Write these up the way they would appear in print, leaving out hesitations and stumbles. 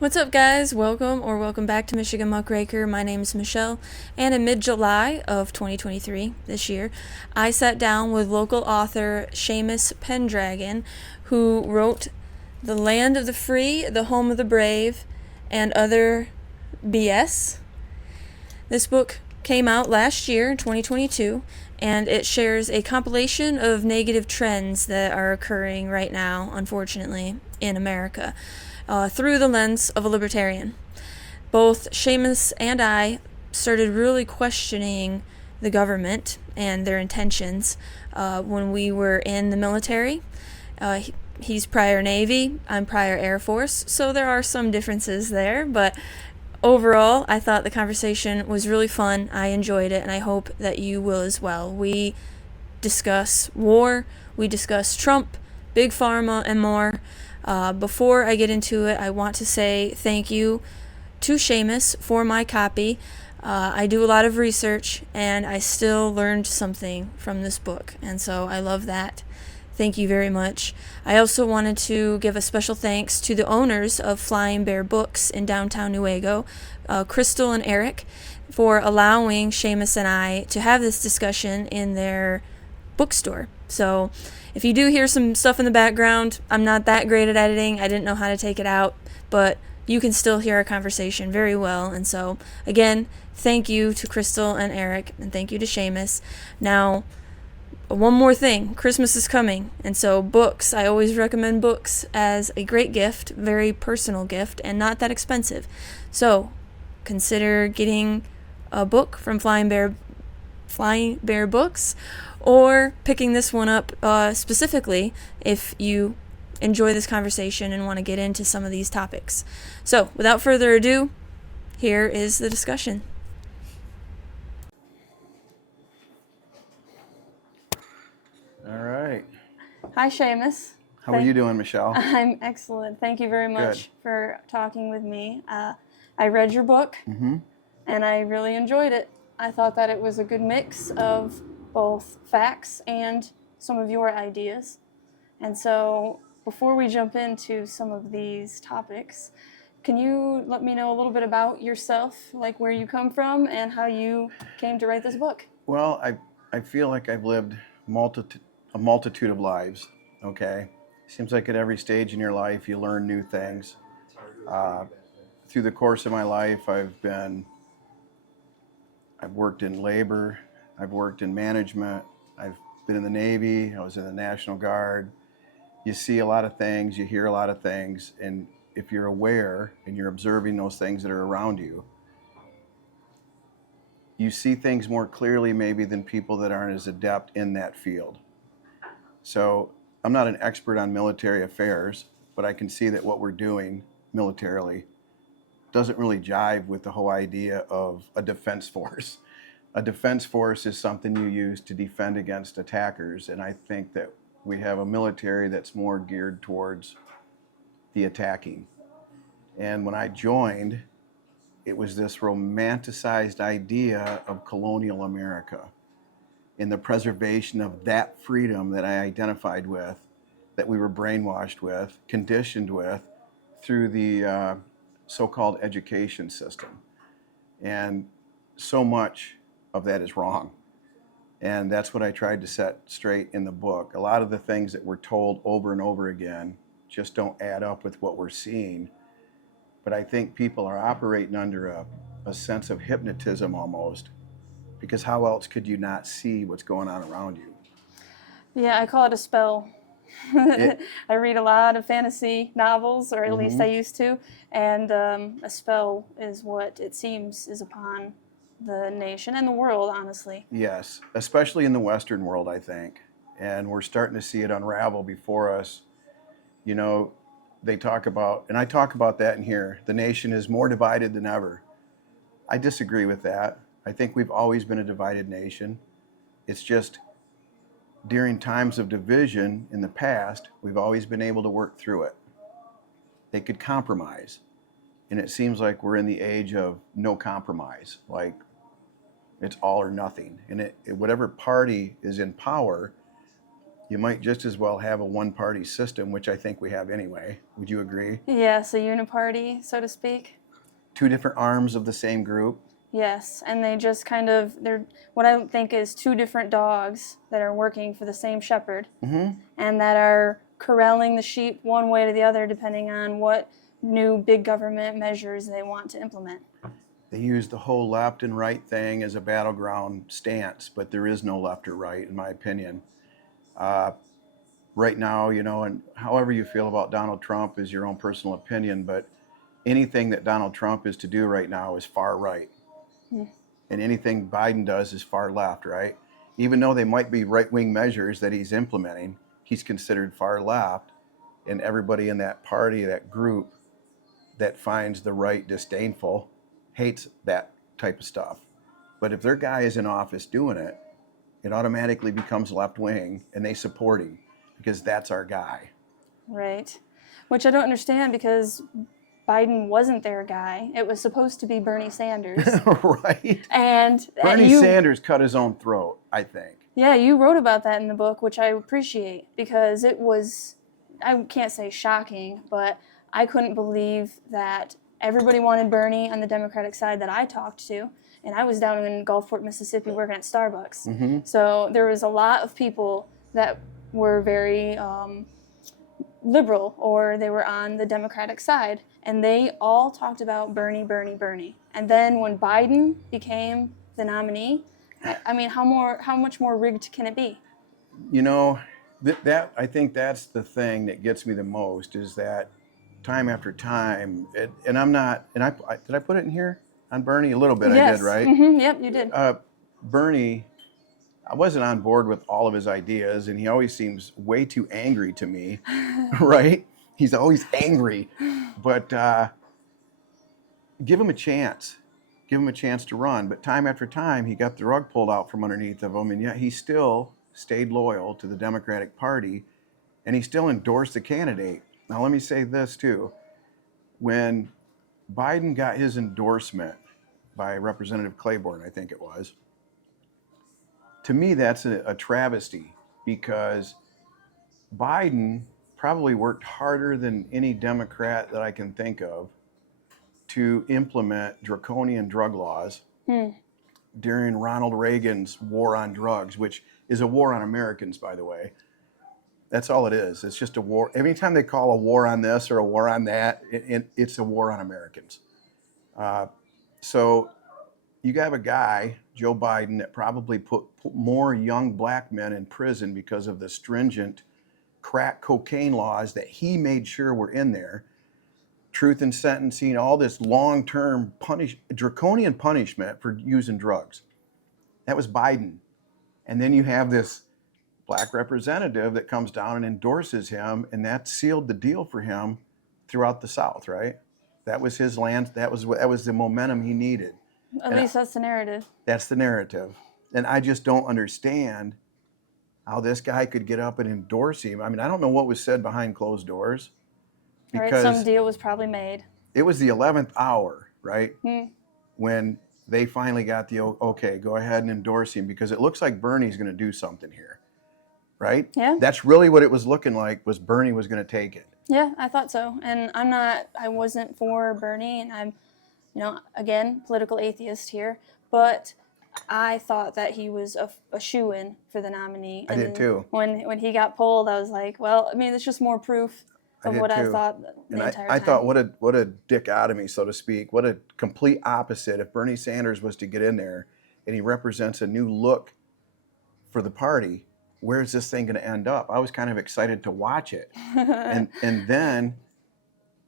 What's up, guys? Welcome back to Michigan Muckraker. My name is Michelle, and in mid-July of 2023, this year, I sat down with local author Seamus Pendragon, who wrote The Land of the Free, The Home of the Brave, and Other B.S. This book came out last year, 2022, and it shares a compilation of negative trends that are occurring right now, unfortunately, in America, through the lens of a libertarian. Both Seamus and I started really questioning the government and their intentions when we were in the military. He's prior Navy, I'm prior Air Force, so there are some differences there, but overall, I thought the conversation was really fun. I enjoyed it, and I hope that you will as well. We discuss war, we discuss Trump, Big Pharma, and more. Before I get into it, I want to say thank you to Seamus for my copy. I do a lot of research, and I still learned something from this book, and so I love that. Thank you very much. I also wanted to give a special thanks to the owners of Flying Bear Books in downtown Newaygo, Crystal and Eric, for allowing Seamus and I to have this discussion in their bookstore. So if you do hear some stuff in the background, I'm not that great at editing. I didn't know how to take it out, but you can still hear our conversation very well. And so, again, thank you to Crystal and Eric, and thank you to Seamus. Now, one more thing, Christmas is coming, and so books, I always recommend books as a great gift, very personal gift, and not that expensive. So consider getting a book from Flying Bear Books, or picking this one up specifically if you enjoy this conversation and want to get into some of these topics. So without further ado, here is the discussion. All right. Hi, Seamus. How are you doing, Michelle? I'm excellent. Thank you very much for talking with me. I read your book, and I really enjoyed it. I thought that it was a good mix of both facts and some of your ideas. And so before we jump into some of these topics, can you let me know a little bit about yourself, like where you come from and how you came to write this book? Well, I feel like I've lived a multitude of lives, okay? Seems like at every stage in your life you learn new things. Through the course of my life, I've worked in labor, I've worked in management, I've been in the Navy, I was in the National Guard. You see a lot of things, you hear a lot of things, and if you're aware and you're observing those things that are around you, you see things more clearly maybe than people that aren't as adept in that field. So I'm not an expert on military affairs, but I can see that what we're doing militarily doesn't really jive with the whole idea of a defense force. A defense force is something you use to defend against attackers, and I think that we have a military that's more geared towards the attacking. And when I joined, it was this romanticized idea of colonial America and the preservation of that freedom that I identified with, that we were brainwashed with, conditioned with through the so-called education system. And so much of that is wrong. And that's what I tried to set straight in the book. A lot of the things that we're told over and over again just don't add up with what we're seeing. But I think people are operating under a sense of hypnotism almost, because how else could you not see what's going on around you? Yeah, I call it a spell. I read a lot of fantasy novels, or at least I used to, and a spell is what it seems is upon the nation and the world, honestly. Yes, especially in the Western world, I think. And we're starting to see it unravel before us. You know, they talk about, and I talk about that in here, the nation is more divided than ever. I disagree with that. I think we've always been a divided nation. It's just during times of division in the past, we've always been able to work through it. They could compromise. And it seems like we're in the age of no compromise. Like, it's all or nothing. And whatever party is in power, you might just as well have a one-party system, which I think we have anyway. Would you agree? Yes, a uniparty, so to speak. Two different arms of the same group. Yes, and they just they're what I think is two different dogs that are working for the same shepherd, and that are corralling the sheep one way to the other depending on what new big government measures they want to implement. They use the whole left and right thing as a battleground stance, but there is no left or right, in my opinion. Right now, and however you feel about Donald Trump is your own personal opinion, but anything that Donald Trump is to do right now is far right. And anything Biden does is far left, right? Even though they might be right-wing measures that he's implementing, he's considered far left, and everybody in that party, that group that finds the right disdainful, hates that type of stuff. But if their guy is in office doing it, it automatically becomes left-wing, and they support him because that's our guy. Right. Which I don't understand, because Biden wasn't their guy. It was supposed to be Bernie Sanders. Right. And Bernie Sanders cut his own throat, I think. Yeah, you wrote about that in the book, which I appreciate, because it was, I can't say shocking, but I couldn't believe that everybody wanted Bernie on the Democratic side that I talked to. And I was down in Gulfport, Mississippi, working at Starbucks. So there was a lot of people that were very liberal, or they were on the Democratic side, and they all talked about Bernie, Bernie, Bernie. And then when Biden became the nominee, I mean, how much more rigged can it be? That I think that's the thing that gets me the most, is that time after time, and I'm not, and I did I put it in here on Bernie a little bit? Yes. I did, right? Yep, you did. Bernie, I wasn't on board with all of his ideas, and he always seems way too angry to me, right? He's always angry, but give him a chance. Give him a chance to run. But time after time, he got the rug pulled out from underneath of him, and yet he still stayed loyal to the Democratic Party, and he still endorsed the candidate. Now, let me say this, too. When Biden got his endorsement by Representative Claiborne, I think it was, to me, that's a travesty, because Biden probably worked harder than any Democrat that I can think of to implement draconian drug laws during Ronald Reagan's war on drugs, which is a war on Americans, by the way. That's all it is. It's just a war. Every time they call a war on this or a war on that, it's a war on Americans. So you have a guy, Joe Biden, that probably put more young black men in prison because of the stringent crack cocaine laws that he made sure were in there. Truth in sentencing, all this long-term draconian punishment for using drugs. That was Biden. And then you have this black representative that comes down and endorses him, and that sealed the deal for him throughout the South, right? That was his land. That was the momentum he needed. At least that's the narrative. That's the narrative. And I just don't understand how this guy could get up and endorse him. I mean, I don't know what was said behind closed doors. Because some deal was probably made. It was the 11th hour, right? When they finally got the, okay, go ahead and endorse him, because it looks like Bernie's going to do something here, right? Yeah. That's really what it was looking like, was Bernie was going to take it. Yeah, I thought so. And I wasn't for Bernie, and I'm, again, political atheist here, but I thought that he was a shoo-in for the nominee. I did too. When he got pulled, I was like, well, I mean, it's just more proof of what I thought the entire time. I thought, what a dichotomy, so to speak. What a complete opposite. If Bernie Sanders was to get in there and he represents a new look for the party, where's this thing going to end up? I was kind of excited to watch it. and then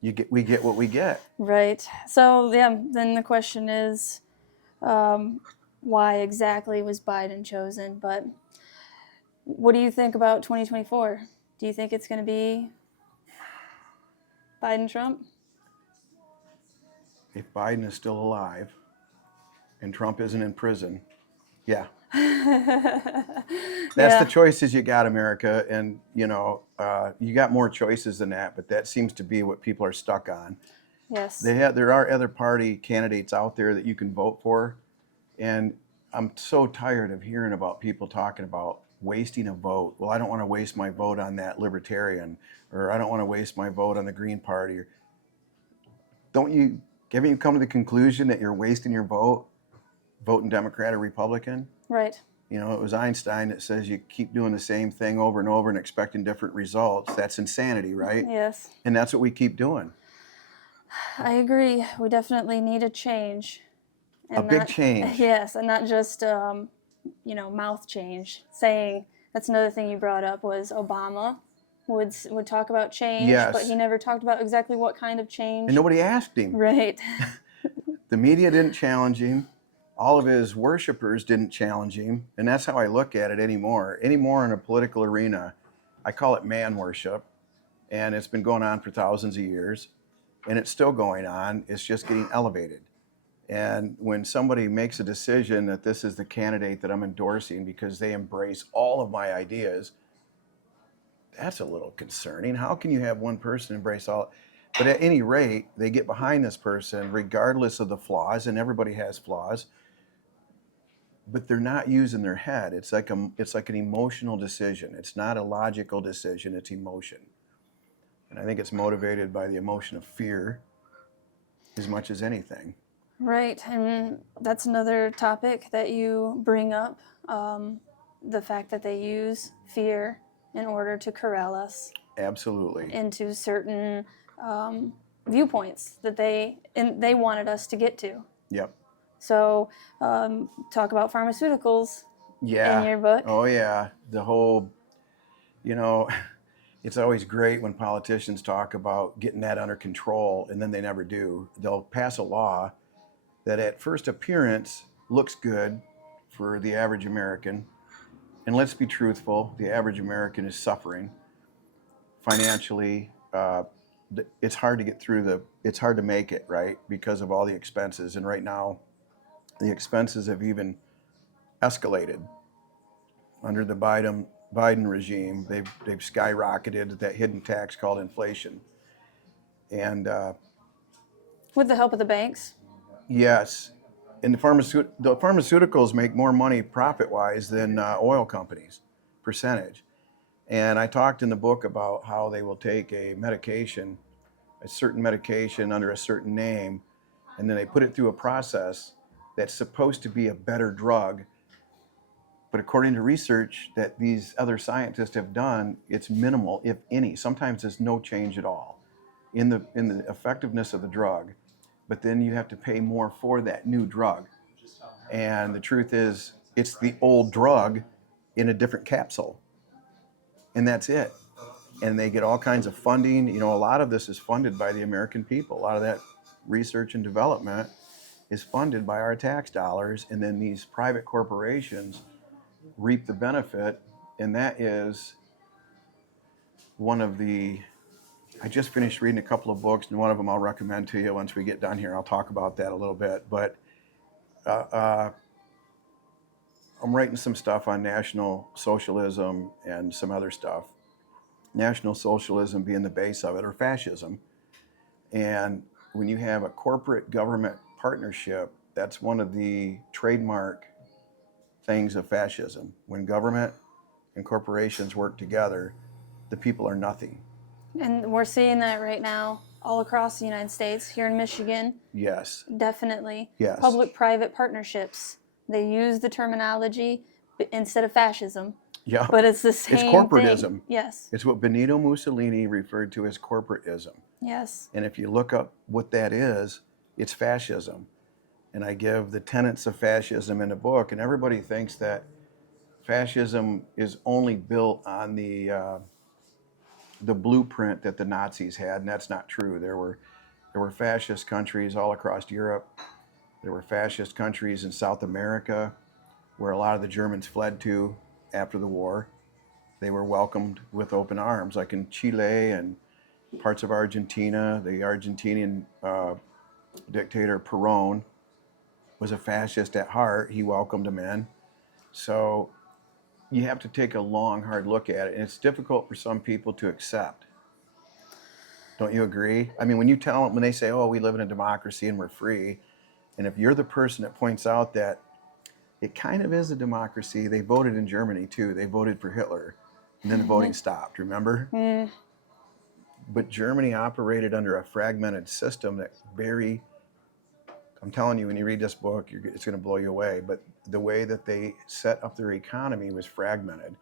we get what we get. Right. So, yeah, then the question is, why exactly was Biden chosen? But what do you think about 2024? Do you think it's going to be Biden-Trump? If Biden is still alive and Trump isn't in prison, yeah. That's the choices you got, America. And, you got more choices than that, but that seems to be what people are stuck on. Yes. There are other party candidates out there that you can vote for. And I'm so tired of hearing about people talking about wasting a vote. Well, I don't want to waste my vote on that Libertarian, or I don't want to waste my vote on the Green Party. Haven't you come to the conclusion that you're wasting your vote voting Democrat or Republican? Right. You know, it was Einstein that says you keep doing the same thing over and over and expecting different results. That's insanity, right? Yes. And that's what we keep doing. I agree. We definitely need a change. A big change. Yes, and not just, mouth change. Saying, that's another thing you brought up, was Obama would talk about change, Yes. but he never talked about exactly what kind of change. And nobody asked him. Right. The media didn't challenge him. All of his worshipers didn't challenge him. And that's how I look at it anymore. Anymore in a political arena, I call it man worship. And it's been going on for thousands of years. And it's still going on. It's just getting elevated. And when somebody makes a decision that this is the candidate that I'm endorsing because they embrace all of my ideas, that's a little concerning. How can you have one person embrace all? But at any rate, they get behind this person regardless of the flaws, and everybody has flaws, but they're not using their head. It's like an emotional decision. It's not a logical decision, it's emotion. And I think it's motivated by the emotion of fear as much as anything. Right, and that's another topic that you bring up, the fact that they use fear in order to corral us. Absolutely. Into certain viewpoints that they wanted us to get to. Yep. So, talk about pharmaceuticals in your book. Oh, yeah. The whole, it's always great when politicians talk about getting that under control, and then they never do. They'll pass a law that at first appearance looks good for the average American. And let's be truthful, the average American is suffering financially. It's hard to get through it's hard to make it, right? Because of all the expenses. And right now, the expenses have even escalated. Under the Biden regime, they've skyrocketed that hidden tax called inflation. And with the help of the banks? Yes. And the pharmaceuticals make more money profit-wise than oil companies, percentage. And I talked in the book about how they will take a certain medication under a certain name, and then they put it through a process that's supposed to be a better drug. But according to research that these other scientists have done, it's minimal, if any. Sometimes there's no change at all in the effectiveness of the drug. But then you have to pay more for that new drug. And the truth is, it's the old drug in a different capsule. And that's it. And they get all kinds of funding. A lot of this is funded by the American people. A lot of that research and development is funded by our tax dollars. And then these private corporations reap the benefit. And that is one of the... I just finished reading a couple of books, and one of them I'll recommend to you once we get done here. I'll talk about that a little bit. But I'm writing some stuff on National Socialism and some other stuff. National Socialism being the base of it, or fascism. And when you have a corporate government partnership, that's one of the trademark things of fascism. When government and corporations work together, the people are nothing. And we're seeing that right now all across the United States, here in Michigan. Yes. Definitely. Yes. Public-private partnerships. They use the terminology instead of fascism. Yeah. But it's the same It's corporatism. thing. Yes. It's what Benito Mussolini referred to as corporatism. Yes. And if you look up what that is, it's fascism. And I give the tenets of fascism in the book, and everybody thinks that fascism is only built on the blueprint that the Nazis had, and that's not true. There were fascist countries all across Europe. There were fascist countries in South America, where a lot of the Germans fled to after the war. They were welcomed with open arms, like in Chile and parts of Argentina. The Argentinian dictator Perón was a fascist at heart. He welcomed them in. So you have to take a long, hard look at it, and it's difficult for some people to accept. Don't you agree? I mean, when they say, oh, we live in a democracy and we're free, and if you're the person that points out that it kind of is a democracy. They voted in Germany too. They voted for Hitler, and then the voting stopped. Remember? Mm. But Germany operated under a fragmented system that I'm telling you, when you read this book, it's going to blow you away. But the way that they set up their economy was fragmented,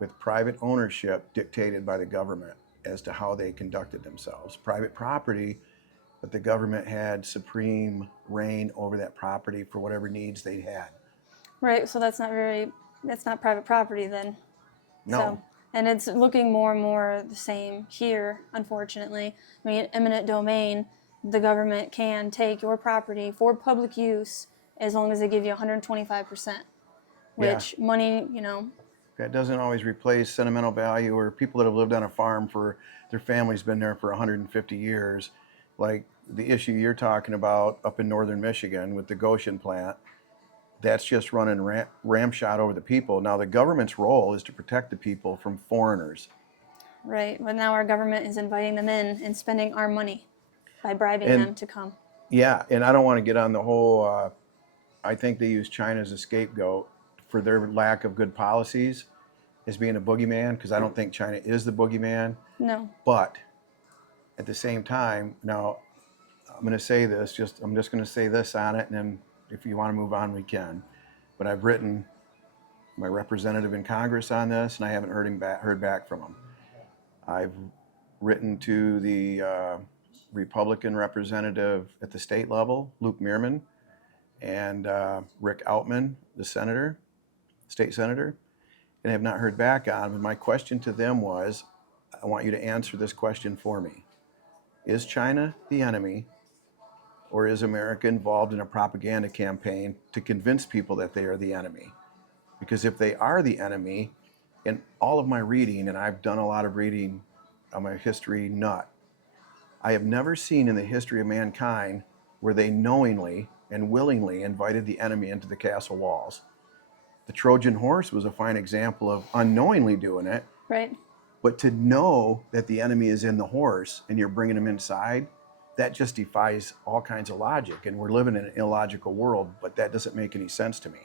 with private ownership dictated by the government as to how they conducted themselves. Private property, but the government had supreme reign over that property for whatever needs they had. Right, so that's not private property then. No. So, and it's looking more and more the same here, unfortunately. I mean, eminent domain, the government can take your property for public use as long as they give you 125%, which money, That doesn't always replace sentimental value, or people that have lived on a farm for their family's been there for 150 years. Like the issue you're talking about up in northern Michigan with the Goshen plant, that's just running ramshot over the people. Now the government's role is to protect the people from foreigners. Right, but now our government is inviting them in and spending our money by bribing them to come. Yeah, and I don't want to get on the whole, I think they use China as a scapegoat for their lack of good policies as being a boogeyman, because I don't think China is the boogeyman. No. But at the same time, now I'm going to say this, I'm just going to say this on it, and then if you want to move on, we can. But I've written my representative in Congress on this, and I haven't heard back from him. I've written to the Republican representative at the state level, Luke Meerman, and Rick Outman, the state senator, and have not heard back on. But my question to them was, I want you to answer this question for me. Is China the enemy, or is America involved in a propaganda campaign to convince people that they are the enemy? Because if they are the enemy, in all of my reading, and I've done a lot of reading, I'm a history nut, I have never seen in the history of mankind where they knowingly and willingly invited the enemy into the castle walls. The Trojan horse was a fine example of unknowingly doing it. Right. But to know that the enemy is in the horse and you're bringing them inside, that just defies all kinds of logic. And we're living in an illogical world, but that doesn't make any sense to me.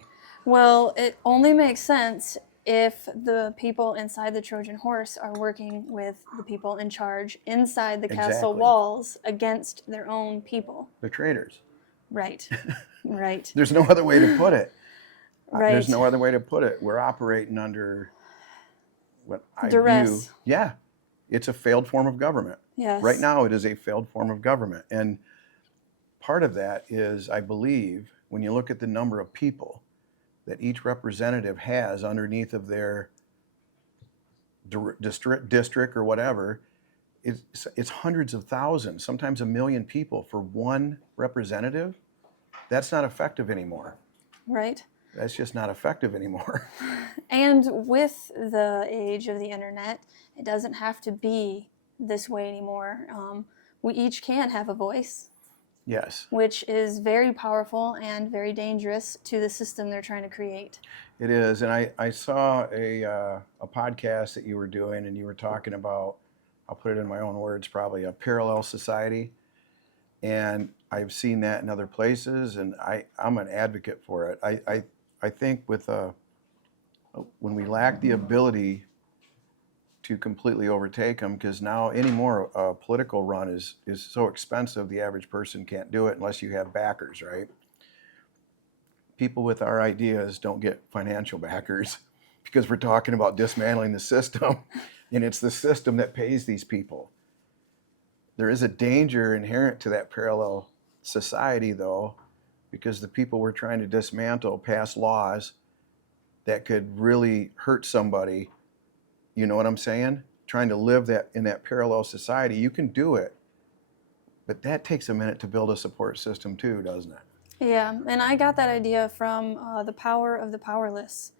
Well, it only makes sense if the people inside the Trojan horse are working with the people in charge inside the castle walls against their own people. They're traitors. Right. Right. There's no other way to put it. Right. There's no other way to put it. We're operating under what I duress. view. Yeah. It's a failed form of government. Yes. Right now it is a failed form of government. And part of that is, I believe, when you look at the number of people that each representative has underneath of their district or whatever, it's hundreds of thousands, sometimes 1 million people for one representative. That's not effective anymore. Right. That's just not effective anymore. And with the age of the internet, it doesn't have to be this way anymore. We each can have a voice. Yes. Which is very powerful and very dangerous to the system they're trying to create. It is. And I saw a podcast that you were doing, and you were talking about, I'll put it in my own words, probably a parallel society. And I've seen that in other places, and I'm an advocate for it. I think when we lack the ability to completely overtake them, because now anymore a political run is so expensive, the average person can't do it unless you have backers, right? People with our ideas don't get financial backers because we're talking about dismantling the system, and it's the system that pays these people. There is a danger inherent to that parallel society, though, because the people we're trying to dismantle pass laws that could really hurt somebody. You know what I'm saying? Trying to live in that parallel society, you can do it, but that takes a minute to build a support system too, doesn't it? Yeah, and I got that idea from The Power of the Powerless,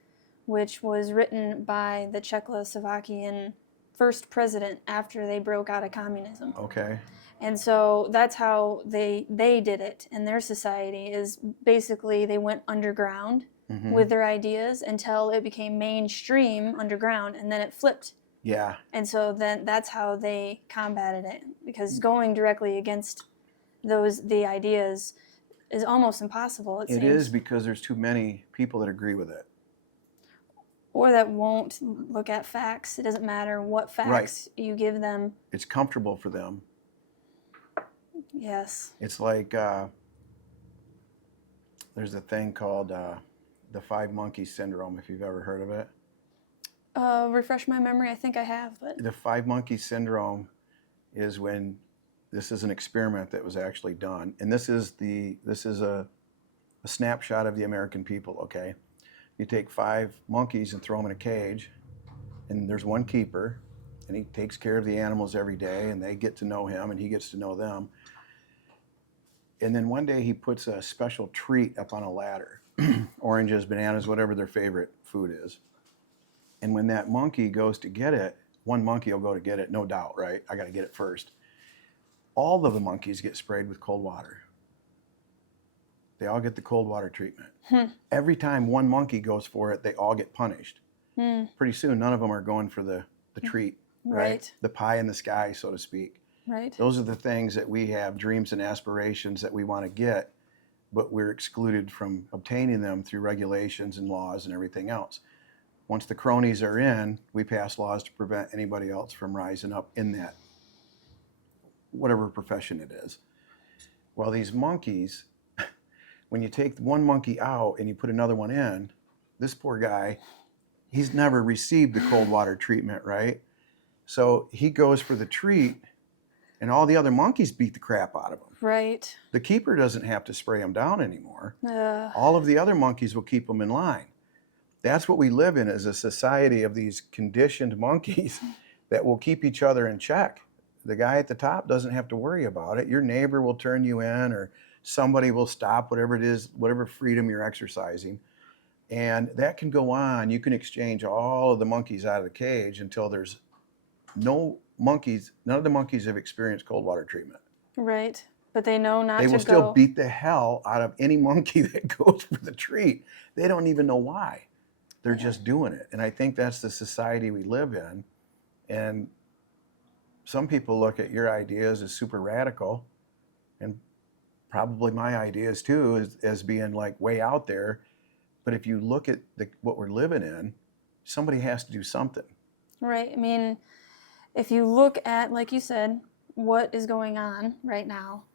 which was written by the Czechoslovakian first president after they broke out of communism. Okay. And so that's how they did it in their society, is basically they went underground with their ideas until it became mainstream underground, and then it flipped. Yeah. And so then that's how they combated it, because going directly against the ideas is almost impossible, it It seems. is, because there's too many people that agree with it. Or that won't look at facts. It doesn't matter what facts you give them. It's comfortable for them. Yes. It's like there's a thing called the 5 Monkeys syndrome, if you've ever heard of it. Refresh my memory. I think I have, but The 5 Monkeys syndrome is when this is an experiment that was actually done, and this is a snapshot of the American people. Okay, you take 5 monkeys and throw them in a cage, and there's one keeper, and he takes care of the animals every day, and they get to know him, and he gets to know them. And then one day he puts a special treat up on a ladder, oranges, bananas, whatever their favorite food is. And when that monkey goes to get it, one monkey will go to get it, no doubt, right? I got to get it first. All of the monkeys get sprayed with cold water. They all get the cold water treatment. Every time one monkey goes for it, they all get punished. Pretty soon, none of them are going for the treat, right? The pie in the sky, so to speak. Right. Those are the things that we have dreams and aspirations that we want to get, but we're excluded from obtaining them through regulations and laws and everything else. Once the cronies are in, we pass laws to prevent anybody else from rising up in that, whatever profession it is. Well, these monkeys, when you take one monkey out and you put another one in, this poor guy, he's never received the cold water treatment, right? So he goes for the treat, and all the other monkeys beat the crap out of him. Right. The keeper doesn't have to spray him down anymore. All of the other monkeys will keep him in line. That's what we live in, as a society of these conditioned monkeys that will keep each other in check. The guy at the top doesn't have to worry about it. Your neighbor will turn you in, or somebody will stop whatever it is, whatever freedom you're exercising. And that can go on. You can exchange all of the monkeys out of the cage until there's no monkeys. None of the monkeys have experienced cold water treatment. Right. But they know not to go. They will still beat the hell out of any monkey that goes for the treat. They don't even know why. They're just doing it. And I think that's the society we live in. And some people look at your ideas as super radical, and probably my ideas too, as being like way out there. But if you look at what we're living in, somebody has to do something. Right. I mean, if you look at, like you said, what is going on right now,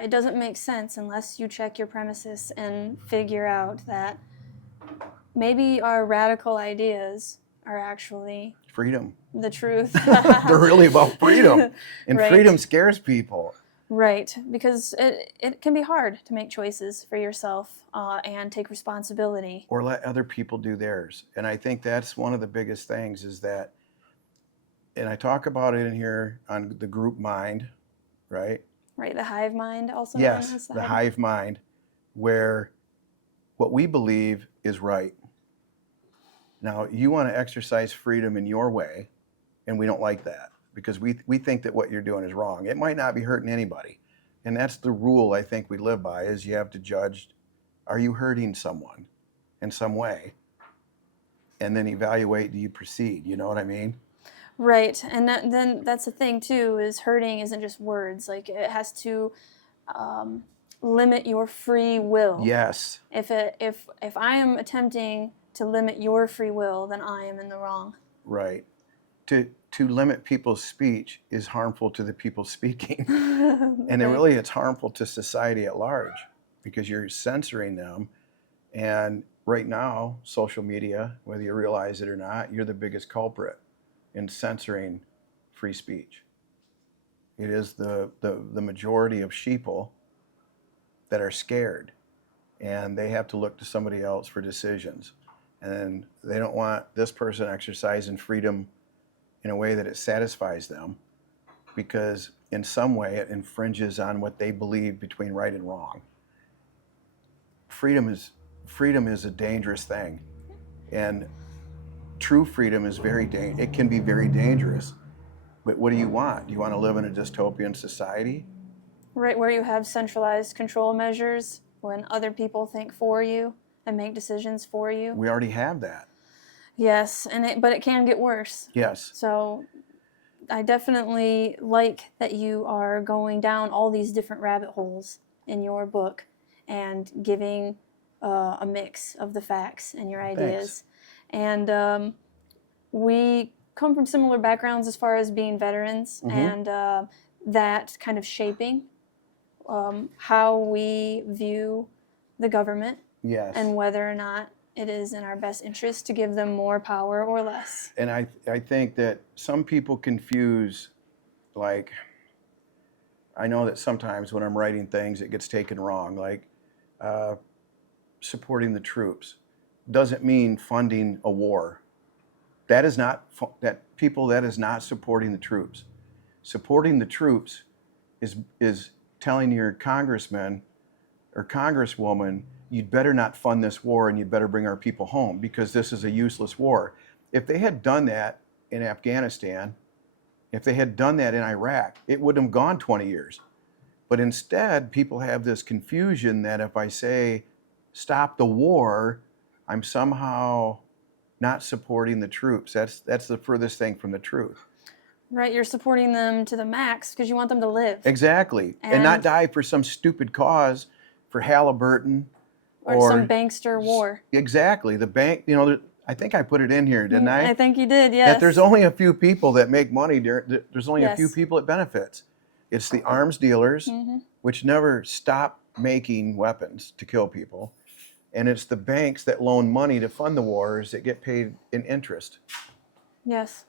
it doesn't make sense unless you check your premises and figure out that maybe our radical ideas are actually freedom. The truth. They're really about freedom. And right. Freedom scares people. Right, because it can be hard to make choices for yourself and take responsibility. Or let other people do theirs. And I think that's one of the biggest things, is that, and I talk about it in here on the group mind, right? Right, the hive mind also. Yes, the hive mind, where what we believe is right. Now, you want to exercise freedom in your way, and we don't like that, because we think that what you're doing is wrong. It might not be hurting anybody. And that's the rule I think we live by, is you have to judge, are you hurting someone in some way? And then evaluate, do you proceed? You know what I mean? Right, and then that's the thing too, is hurting isn't just words. Like, it has to limit your free will. Yes. If I am attempting to limit your free will, then I am in the wrong. Right. To limit people's speech is harmful to the people speaking. And right. It's harmful to society at large, because you're censoring them. And right now, social media, whether you realize it or not, you're the biggest culprit in censoring free speech. It is the majority of sheeple that are scared, and they have to look to somebody else for decisions. And they don't want this person exercising freedom in a way that it satisfies them, because in some way it infringes on what they believe between right and wrong. Freedom is a dangerous thing, and true freedom is it can be very dangerous. But what do you want? Do you want to live in a dystopian society? Right, where you have centralized control measures when other people think for you and make decisions for you? We already have that. Yes, but it can get worse. Yes. So I definitely like that you are going down all these different rabbit holes in your book, and giving a mix of the facts and your ideas. Thanks. And we come from similar backgrounds as far as being veterans, and that kind of shaping how we view the government, Yes. and whether or not it is in our best interest to give them more power or less. And I think that some people confuse, like, I know that sometimes when I'm writing things, it gets taken wrong, like supporting the troops doesn't mean funding a war. That is not, that is not supporting the troops. Supporting the troops is telling your congressman or congresswoman, you'd better not fund this war and you'd better bring our people home because this is a useless war. If they had done that in Afghanistan, if they had done that in Iraq, it wouldn't have gone 20 years. But instead, people have this confusion that if I say, stop the war, I'm somehow not supporting the troops. That's the furthest thing from the truth. Right, you're supporting them to the max because you want them to live. Exactly. And not die for some stupid cause, for Halliburton. Or some bankster war. Exactly. The bank, I think I put it in here, didn't I? I think you did, yes. That there's only a few people that make money. There's only Yes. a few people it benefits. It's the arms dealers, which never stop making weapons to kill people. And it's the banks that loan money to fund the wars that get paid in interest. Yes,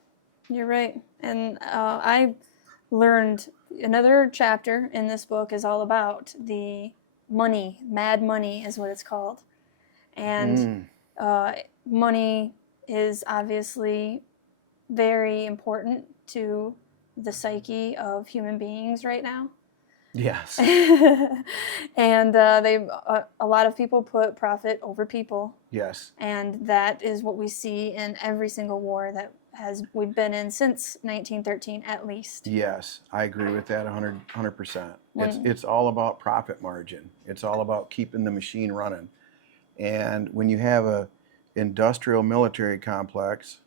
you're right. And I learned another chapter in this book is all about the money. Mad money is what it's called. And money is obviously very important to the psyche of human beings right now. Yes. And a lot of people put profit over people. Yes. And that is what we see in every single war that we've been in since 1913 at least. Yes, I agree with that 100%. It's all about profit margin. It's all about keeping the machine running. And when you have a industrial military complex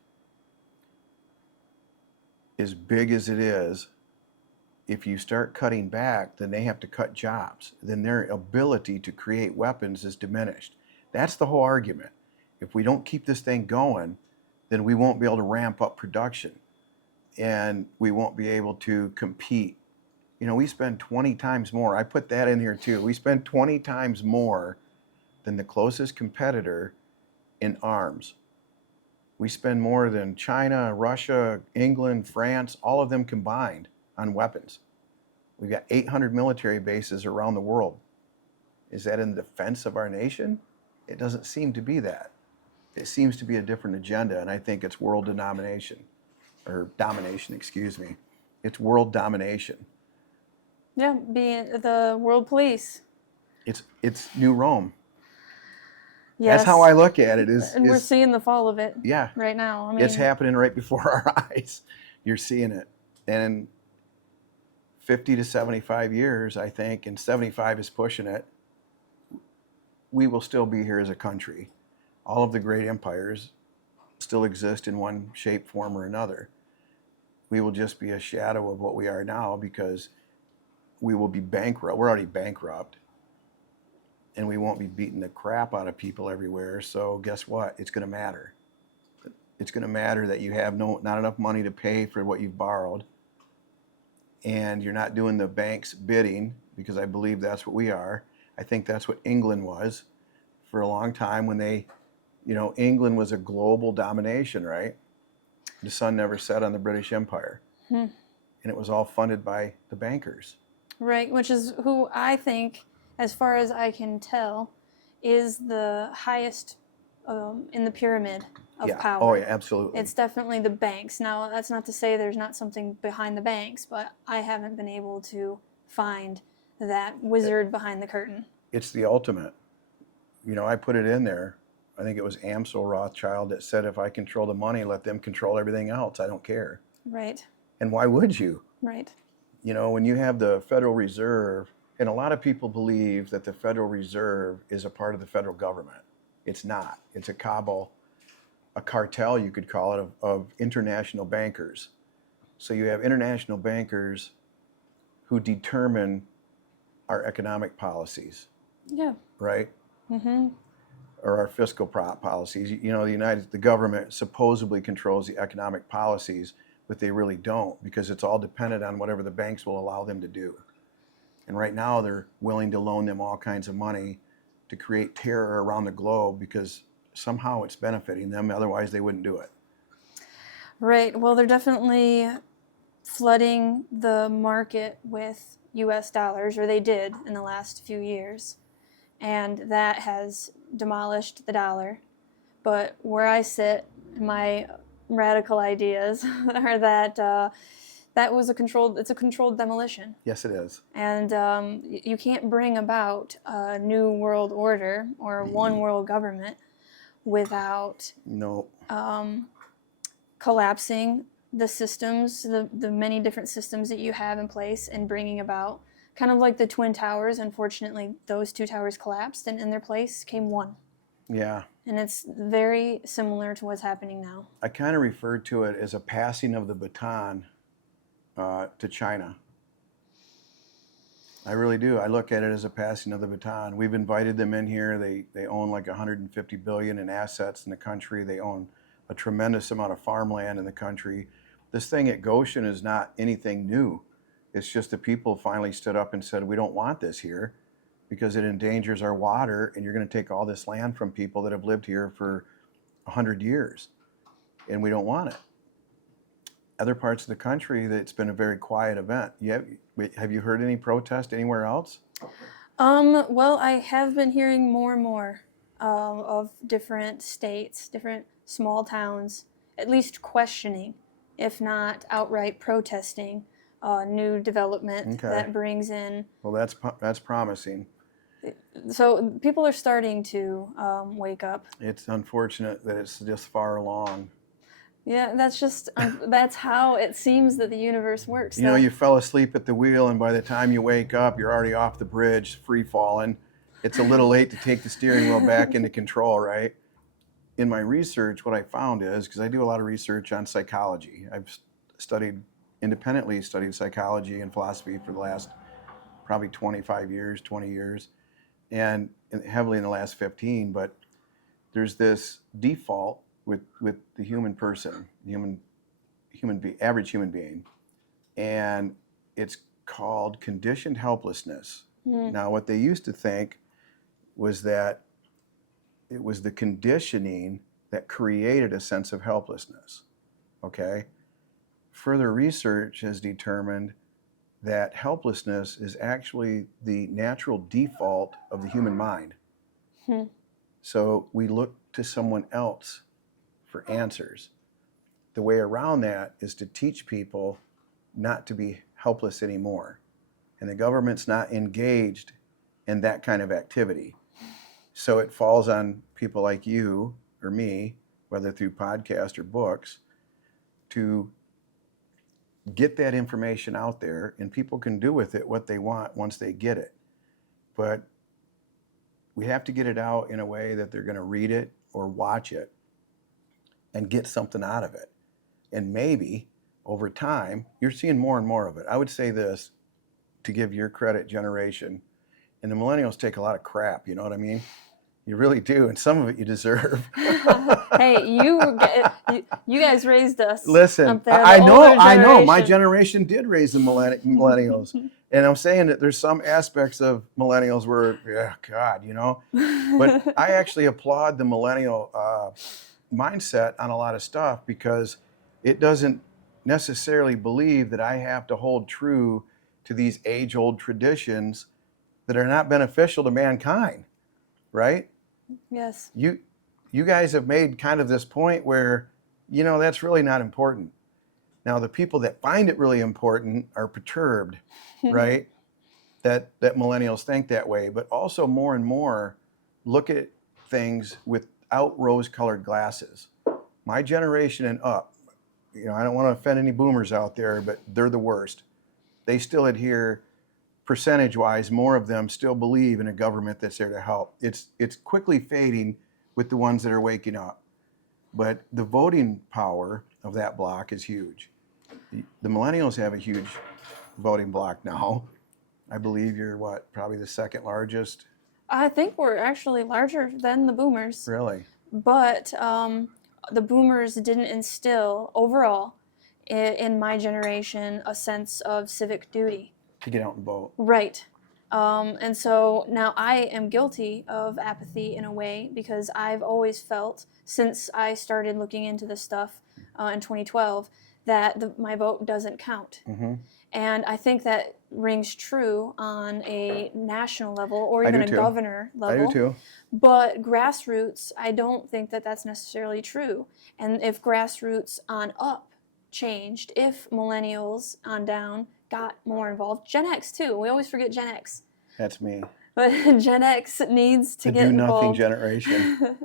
as big as it is, if you start cutting back, then they have to cut jobs. Then their ability to create weapons is diminished. That's the whole argument. If we don't keep this thing going, then we won't be able to ramp up production and we won't be able to compete. We spend 20 times more. I put that in here too. We spend 20 times more than the closest competitor in arms. We spend more than China, Russia, England, France, all of them combined on weapons. We've got 800 military bases around the world. Is that in defense of our nation? It doesn't seem to be that. It seems to be a different agenda, and I think it's world domination. It's world domination. Yeah, being the world police. It's New Rome. Yes. That's how I look at it. We're seeing the fall of it. Yeah. Right now. It's happening right before our eyes. You're seeing it. And 50 to 75 years, I think, and 75 is pushing it, we will still be here as a country. All of the great empires still exist in one shape, form, or another. We will just be a shadow of what we are now because we will be bankrupt. We're already bankrupt. And we won't be beating the crap out of people everywhere. So guess what? It's going to matter. It's going to matter that you have not enough money to pay for what you've borrowed. And you're not doing the bank's bidding, because I believe that's what we are. I think that's what England was for a long time when England was a global domination, right? The sun never set on the British Empire. And it was all funded by the bankers. Right, which is who I think, as far as I can tell, is the highest in the pyramid of power. Oh, yeah, absolutely. It's definitely the banks. Now, that's not to say there's not something behind the banks, but I haven't been able to find that wizard behind the curtain. It's the ultimate. I put it in there. I think it was Amsel Rothschild that said, if I control the money, let them control everything else. I don't care. Right. And why would you? Right. When you have the Federal Reserve, and a lot of people believe that the Federal Reserve is a part of the federal government. It's not. It's a cabal, a cartel, you could call it, of international bankers. So you have international bankers who determine our economic policies. Yeah. right? Mm-hmm. Or our fiscal policies. You know, the government supposedly controls the economic policies, but they really don't, because it's all dependent on whatever the banks will allow them to do. And right now they're willing to loan them all kinds of money to create terror around the globe because somehow it's benefiting them. Otherwise they wouldn't do it. Right. Well, they're definitely flooding the market with US dollars, or they did in the last few years. And that has demolished the dollar. But where I sit, my radical ideas are that it's a controlled demolition. Yes, it is. And you can't bring about a new world order or one world government without No. Collapsing the systems, the many different systems that you have in place, and bringing about kind of like the Twin Towers. Unfortunately, those two towers collapsed, and in their place came one. Yeah. And it's very similar to what's happening now. I kind of refer to it as a passing of the baton to China. I really do. I look at it as a passing of the baton. We've invited them in here. They own like 150 billion in assets in the country. They own a tremendous amount of farmland in the country. This thing at Goshen is not anything new. It's just the people finally stood up and said, we don't want this here because it endangers our water, and you're going to take all this land from people that have lived here for 100 years, and we don't want it. Other parts of the country, it's been a very quiet event. Have you heard any protest anywhere else? Well, I have been hearing more and more of different states, different small towns, at least questioning, if not outright protesting, new development that brings in. Well, that's promising. So people are starting to wake up. It's unfortunate that it's this far along. Yeah, that's how it seems that the universe works. You know, you fell asleep at the wheel, and by the time you wake up, you're already off the bridge, free falling. It's a little late to take the steering wheel back into control, right? In my research, what I found is, because I do a lot of research on psychology, I've independently studied psychology and philosophy for the last probably 25 years, 20 years, and heavily in the last 15, but there's this default with the human person, average human being, and it's called conditioned helplessness. Now, what they used to think was that it was the conditioning that created a sense of helplessness. Okay? Further research has determined that helplessness is actually the natural default of the human mind. So we look to someone else for answers. The way around that is to teach people not to be helpless anymore. And the government's not engaged in that kind of activity. So it falls on people like you or me, whether through podcast or books, to get that information out there, and people can do with it what they want once they get it. But we have to get it out in a way that they're going to read it or watch it and get something out of it. And maybe over time, you're seeing more and more of it. I would say this, to give your credit, generation, and the millennials take a lot of crap, you know what I mean? You really do, and some of it you deserve. Hey, you guys raised us. Listen, up there, I know. My generation did raise the millennials. And I'm saying that there's some aspects of millennials where, yeah, God, you know. But I actually applaud the millennial mindset on a lot of stuff, because it doesn't necessarily believe that I have to hold true to these age-old traditions that are not beneficial to mankind, right? Yes. You guys have made kind of this point where, you know, that's really not important. Now, the people that find it really important are perturbed, right? That millennials think that way, but also more and more look at things without rose-colored glasses. My generation and up, you know, I don't want to offend any boomers out there, but they're the worst. They still adhere, percentage-wise, more of them still believe in a government that's there to help. It's quickly fading with the ones that are waking up. But the voting power of that block is huge. The millennials have a huge voting block now. I believe you're probably the second largest I think we're actually larger than the boomers. Really? But the boomers didn't instill overall in my generation a sense of civic duty. To get out and vote. Right. And so now I am guilty of apathy in a way because I've always felt, since I started looking into this stuff in 2012, that my vote doesn't count. Mm-hmm. And I think that rings true on a national level or I even do a too. governor level. I do too. But grassroots, I don't think that that's necessarily true. And if grassroots on up changed, if millennials on down got more involved, Gen X too, we always forget Gen X. That's me. But Gen X needs to The get do-nothing involved generation.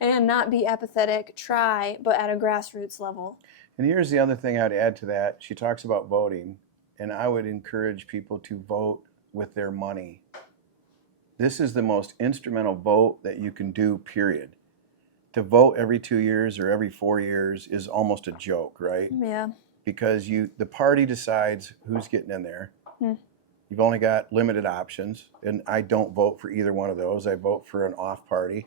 and not be apathetic, try, but at a grassroots level. And here's the other thing I'd add to that. She talks about voting, and I would encourage people to vote with their money. This is the most instrumental vote that you can do, period. To vote every 2 years or every 4 years is almost a joke, right? Yeah. Because the party decides who's getting in there. You've only got limited options, and I don't vote for either one of those. I vote for an off party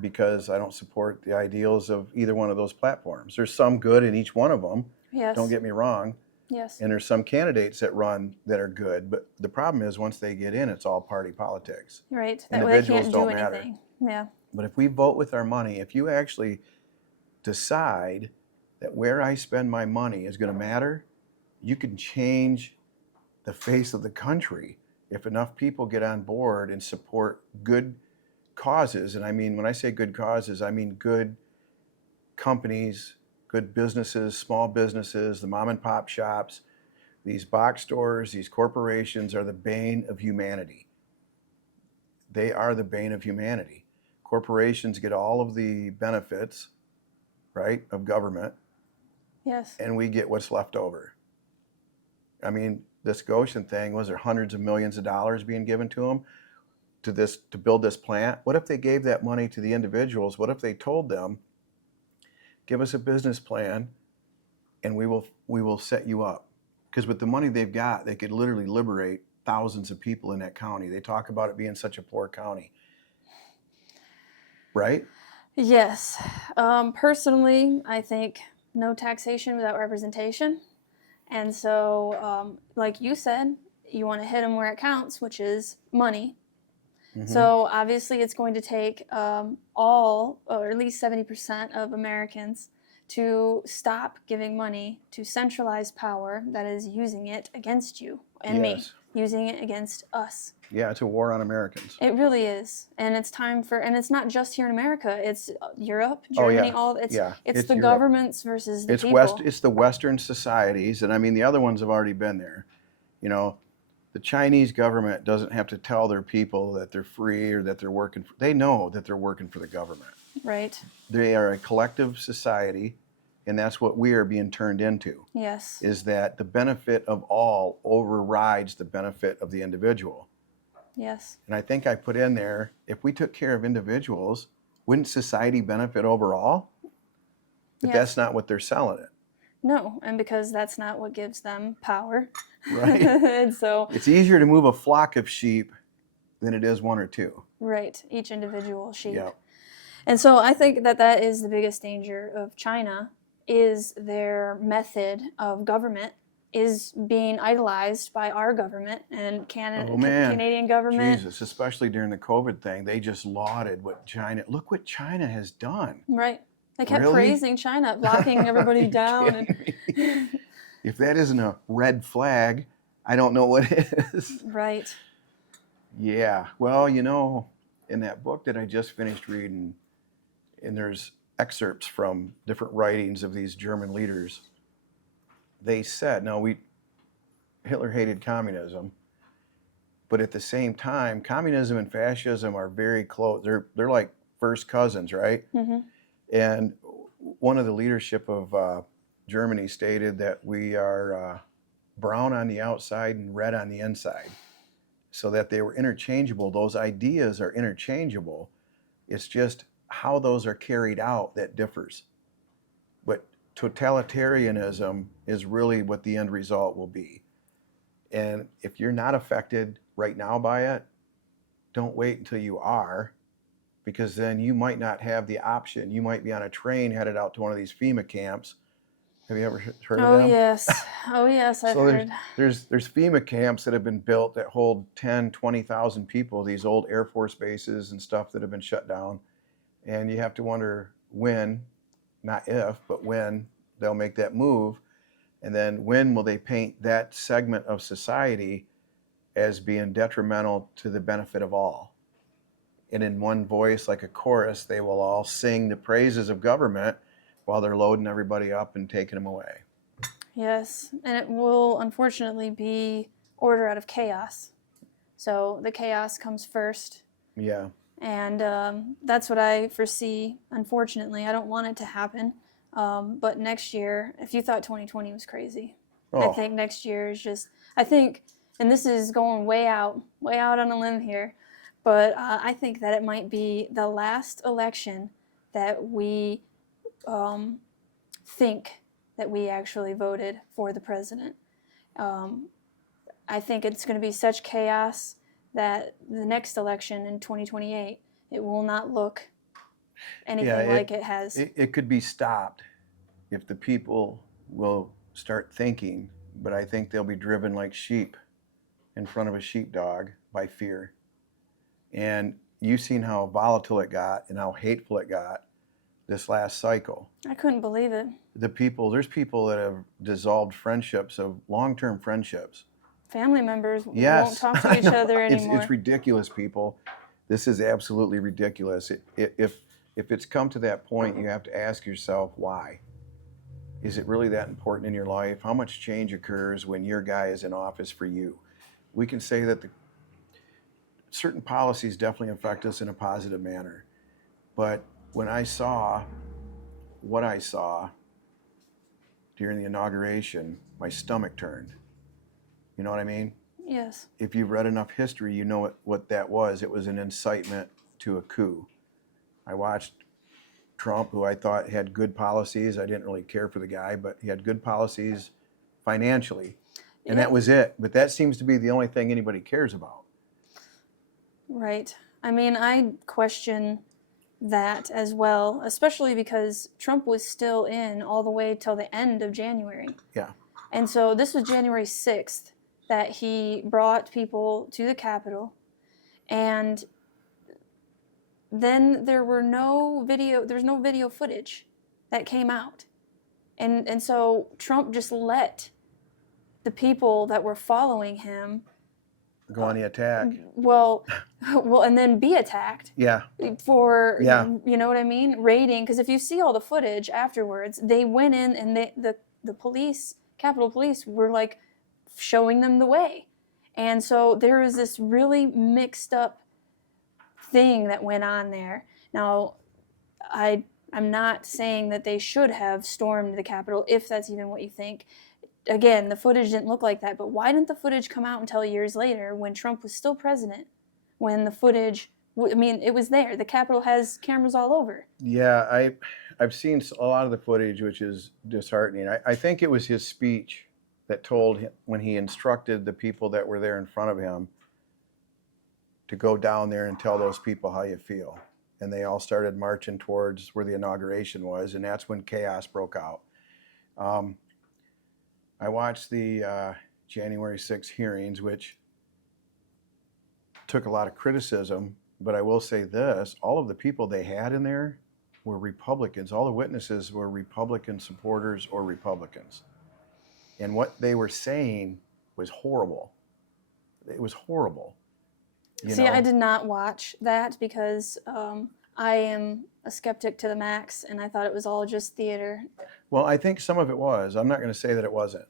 because I don't support the ideals of either one of those platforms. There's some good in each one of them. Yes. Don't get me wrong. Yes. And there's some candidates that run that are good, but the problem is once they get in, it's all party politics. Right. That way they Individuals can't don't do matter. anything. Yeah. But if we vote with our money, if you actually decide that where I spend my money is going to matter, you can change the face of the country if enough people get on board and support good causes. And I mean, when I say good causes, I mean good companies, good businesses, small businesses, the mom and pop shops, these box stores, these corporations are the bane of humanity. They are the bane of humanity. Corporations get all of the benefits, right, of government. Yes. And we get what's left over. I mean, this Goshen thing, was there hundreds of millions of dollars being given to them to build this plant? What if they gave that money to the individuals? What if they told them, give us a business plan and we will set you up? Because with the money they've got, they could literally liberate thousands of people in that county. They talk about it being such a poor county. Right? Yes. Personally, I think no taxation without representation. And so, like you said, you want to hit them where it counts, which is money. Mm-hmm. So obviously it's going to take all, or at least 70% of Americans to stop giving money to centralized power that is using it against you and me, using it against us. Yeah, it's a war on Americans. It really is. And it's time for, and it's not just here in America, it's Europe, Germany, it's the governments versus the people. It's the Western societies, and I mean the other ones have already been there. You know, the Chinese government doesn't have to tell their people that they're free or that they're working for, they know that they're working for the government. Right. They are a collective society, and that's what we are being turned into. Yes. Is that the benefit of all overrides the benefit of the individual. Yes. And I think I put in there, if we took care of individuals, wouldn't society benefit overall? But that's not what they're selling it. No, and because that's not what gives them power. Right. And so it's easier to move a flock of sheep than it is one or two. Right, each individual sheep. Yep. And so I think that is the biggest danger of China, is their method of government is being idolized by our government and Canadian government. Jesus, especially during the COVID thing, they just lauded what China, look what China has done. Right. They kept praising China, locking everybody down. If that isn't a red flag, I don't know what is. Right. Yeah. Well, you know, in that book that I just finished reading, and there's excerpts from different writings of these German leaders, they said, Hitler hated communism, but at the same time, communism and fascism are very close. They're like first cousins, right? Mm-hmm. And one of the leadership of Germany stated that we are brown on the outside and red on the inside, so that they were interchangeable. Those ideas are interchangeable. It's just how those are carried out that differs. But totalitarianism is really what the end result will be. And if you're not affected right now by it, don't wait until you are, because then you might not have the option. You might be on a train headed out to one of these FEMA camps. Have you ever heard of Oh them? yes. Oh yes, I've So heard. there's FEMA camps that have been built that hold 10, 20,000 people, these old Air Force bases and stuff that have been shut down. And you have to wonder when, not if, but when they'll make that move. And then when will they paint that segment of society as being detrimental to the benefit of all? And in one voice, like a chorus, they will all sing the praises of government while they're loading everybody up and taking them away. Yes, and it will unfortunately be order out of chaos. So the chaos comes first. Yeah. And that's what I foresee, unfortunately. I don't want it to happen. But next year, if you thought 2020 was crazy, I think next year is just, I think, and this is going way out on a limb here, but I think that it might be the last election that we think that we actually voted for the president. I think it's going to be such chaos that the next election in 2028, it will not look anything like it has. It could be stopped if the people will start thinking, but I think they'll be driven like sheep in front of a sheepdog by fear. And you've seen how volatile it got and how hateful it got this last cycle. I couldn't believe it. There's people that have dissolved friendships, of long-term friendships. Family members Yes, won't talk to each other anymore. It's ridiculous, people. This is absolutely ridiculous. If it's come to that point, you have to ask yourself why. Is it really that important in your life? How much change occurs when your guy is in office for you? We can say that certain policies definitely affect us in a positive manner. But when I saw what I saw during the inauguration, my stomach turned. You know what I mean? Yes. If you've read enough history, you know what that was. It was an incitement to a coup. I watched Trump, who I thought had good policies. I didn't really care for the guy, but he had good policies financially. And that was it. But that seems to be the only thing anybody cares about. Right. I mean, I question that as well, especially because Trump was still in all the way till the end of January. Yeah. And so this was January 6th that he brought people to the Capitol, and then there was no video footage that came out. And so Trump just let the people that were following him go on the attack. Well, and then be attacked. Yeah. For, you know what I mean? Raiding, because if you see all the footage afterwards, they went in and the police, Capitol Police, were like showing them the way. And so there was this really mixed up thing that went on there. Now, I'm not saying that they should have stormed the Capitol, if that's even what you think. Again, the footage didn't look like that, but why didn't the footage come out until years later when Trump was still president? When the footage, I mean, it was there. The Capitol has cameras all over. Yeah, I've seen a lot of the footage, which is disheartening. I think it was his speech that told him, when he instructed the people that were there in front of him, to go down there and tell those people how you feel. And they all started marching towards where the inauguration was, and that's when chaos broke out. I watched the January 6th hearings, which took a lot of criticism, but I will say this, all of the people they had in there were Republicans. All the witnesses were Republican supporters or Republicans. And what they were saying was horrible. It was horrible. See, I did not watch that because I am a skeptic to the max, and I thought it was all just theater. Well, I think some of it was. I'm not going to say that it wasn't.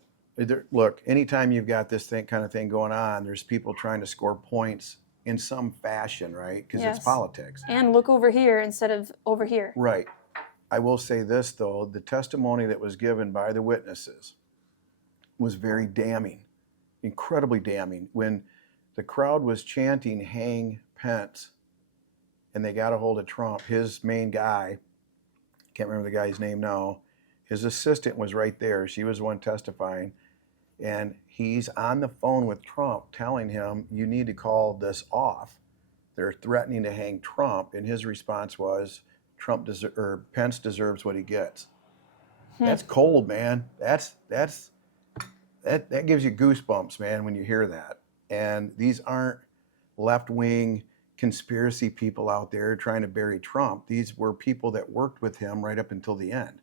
Look, anytime you've got this kind of thing going on, there's people trying to score points in some fashion, right? Because it's politics. And look over here instead of over here. Right. I will say this, though. The testimony that was given by the witnesses was very damning, incredibly damning. When the crowd was chanting, "Hang Pence," and they got a hold of Trump, his main guy, can't remember the guy's name now, his assistant was right there. She was the one testifying. And he's on the phone with Trump telling him, you need to call this off. they're threatening to hang Trump, and his response was, Pence deserves what he gets. That's cold, man. That gives you goosebumps, man, when you hear that. And these aren't left-wing conspiracy people out there trying to bury Trump. These were people that worked with him right up until the end,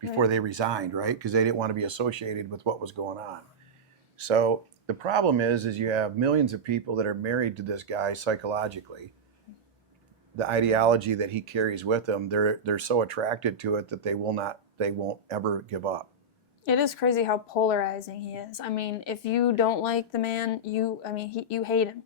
before they resigned, right? Because they didn't want to be associated with what was going on. So the problem is you have millions of people that are married to this guy psychologically. The ideology that he carries with him, they're so attracted to it that they won't ever give up. It is crazy how polarizing he is. I mean, if you don't like the man, you hate him.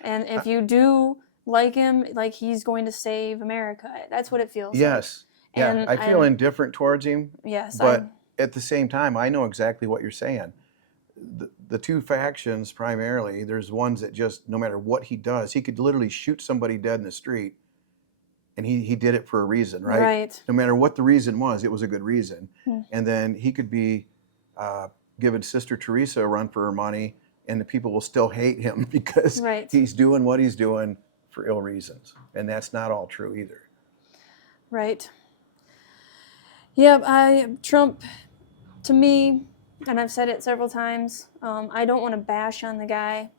And if you do like him, like he's going to save America. That's what it feels like. Yes. Yeah, And I feel indifferent towards him. Yes. But at the same time, I know exactly what you're saying. The two factions, primarily, there's ones that just, no matter what he does, he could literally shoot somebody dead in the street, and he did it for a reason, right? Right. No matter what the reason was, it was a good reason. And then he could be giving Sister Teresa a run for her money, and the people will still hate him because he's doing what he's doing for ill reasons. And that's not all true either. Right. Yeah, Trump, to me, and I've said it several times, I don't want to bash on the guy.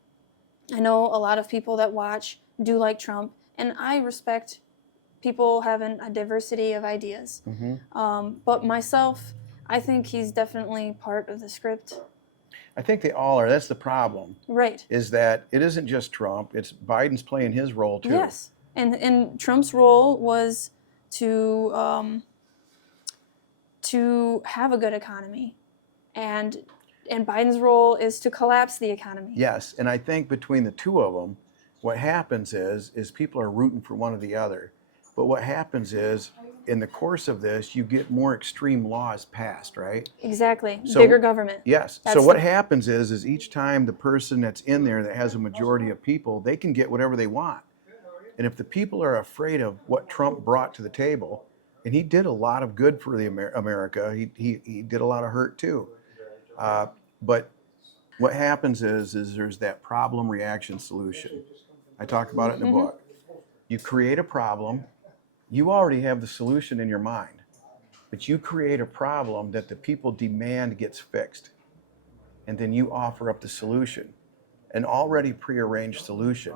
I know a lot of people that watch do like Trump, and I respect people having a diversity of ideas. But myself, I think he's definitely part of the script. I think they all are. That's the problem. Right. Is that it isn't just Trump, it's Biden's playing his role too. Yes. And Trump's role was to have a good economy. And Biden's role is to collapse the economy. Yes, and I think between the two of them, what happens is people are rooting for one or the other. But what happens is, in the course of this, you get more extreme laws passed, right? Exactly. So, bigger government. Yes. So what happens is each time the person that's in there that has a majority of people, they can get whatever they want. And if the people are afraid of what Trump brought to the table, and he did a lot of good for the America, he did a lot of hurt too. But what happens is there's that problem, reaction, solution. I talk about it in the book. You create a problem. You already have the solution in your mind, but you create a problem that the people demand gets fixed. And then you offer up the solution, an already prearranged solution.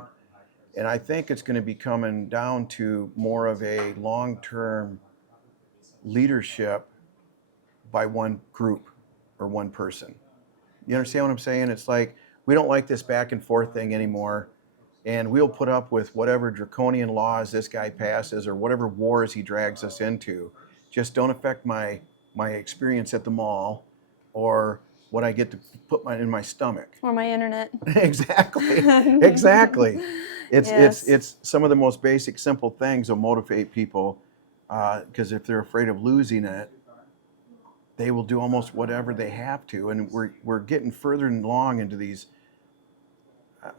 And I think it's going to be coming down to more of a long-term leadership by one group or one person. You understand what I'm saying? It's like, we don't like this back and forth thing anymore. And we'll put up with whatever draconian laws this guy passes or whatever wars he drags us into. Just don't affect my experience at the mall or what I get to put in my stomach. Or my internet. Exactly. Exactly. It's some of the most basic, simple things will motivate people because if they're afraid of losing it, they will do almost whatever they have to. And we're getting further along into these.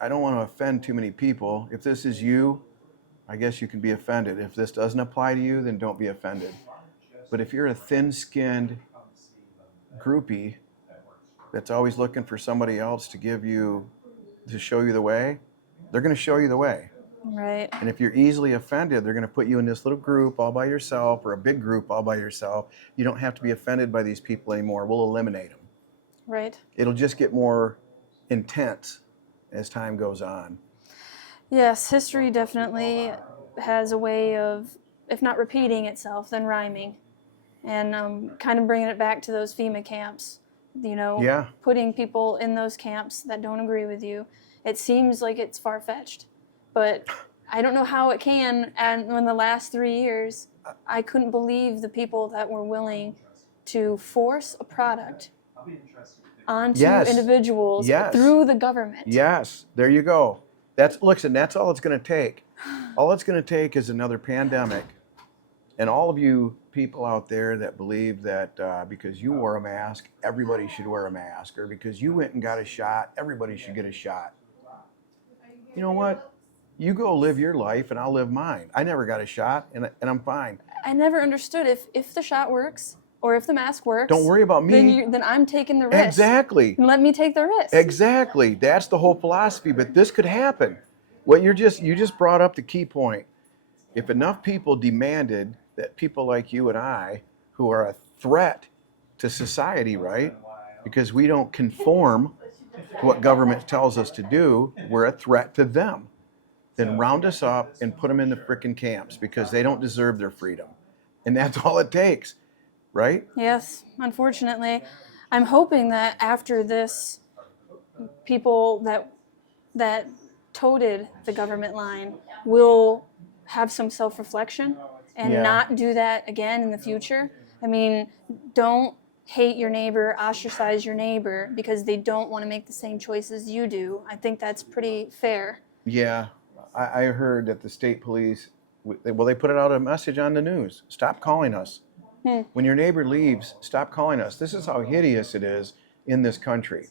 I don't want to offend too many people. If this is you, I guess you can be offended. If this doesn't apply to you, then don't be offended. But if you're a thin-skinned groupie that's always looking for somebody else to show you the way, they're going to show you the way. Right. And if you're easily offended, they're going to put you in this little group all by yourself or a big group all by yourself. You don't have to be offended by these people anymore. We'll eliminate them. Right. It'll just get more intense as time goes on. Yes, history definitely has a way of, if not repeating itself, then rhyming. And kind of bringing it back to those FEMA camps, putting people in those camps that don't agree with you. It seems like it's far-fetched, but I don't know how it can. And in the last 3 years, I couldn't believe the people that were willing to force a product onto individuals through the government. Yes, there you go. That's all it's going to take. All it's going to take is another pandemic. And all of you people out there that believe that because you wore a mask, everybody should wear a mask, or because you went and got a shot, everybody should get a shot. You know what? You go live your life and I'll live mine. I never got a shot and I'm fine. I never understood if the shot works, or if the mask works, don't worry about me. Then I'm taking the risk. Exactly. Let me take the risk. Exactly. That's the whole philosophy. But this could happen. What you just brought up the key point. If enough people demanded that people like you and I, who are a threat to society, right? Because we don't conform to what government tells us to do, we're a threat to them. Then round us up and put them in the frickin' camps because they don't deserve their freedom. And that's all it takes, right? Yes, unfortunately. I'm hoping that after this, people that toted the government line will have some self-reflection and Yeah. not do that again in the future. I mean, don't hate your neighbor, ostracize your neighbor because they don't want to make the same choices you do. I think that's pretty fair. Yeah, I heard that the state police, well, they put it out a message on the news. Stop calling us. When your neighbor leaves, stop calling us. This is how hideous it is in this country.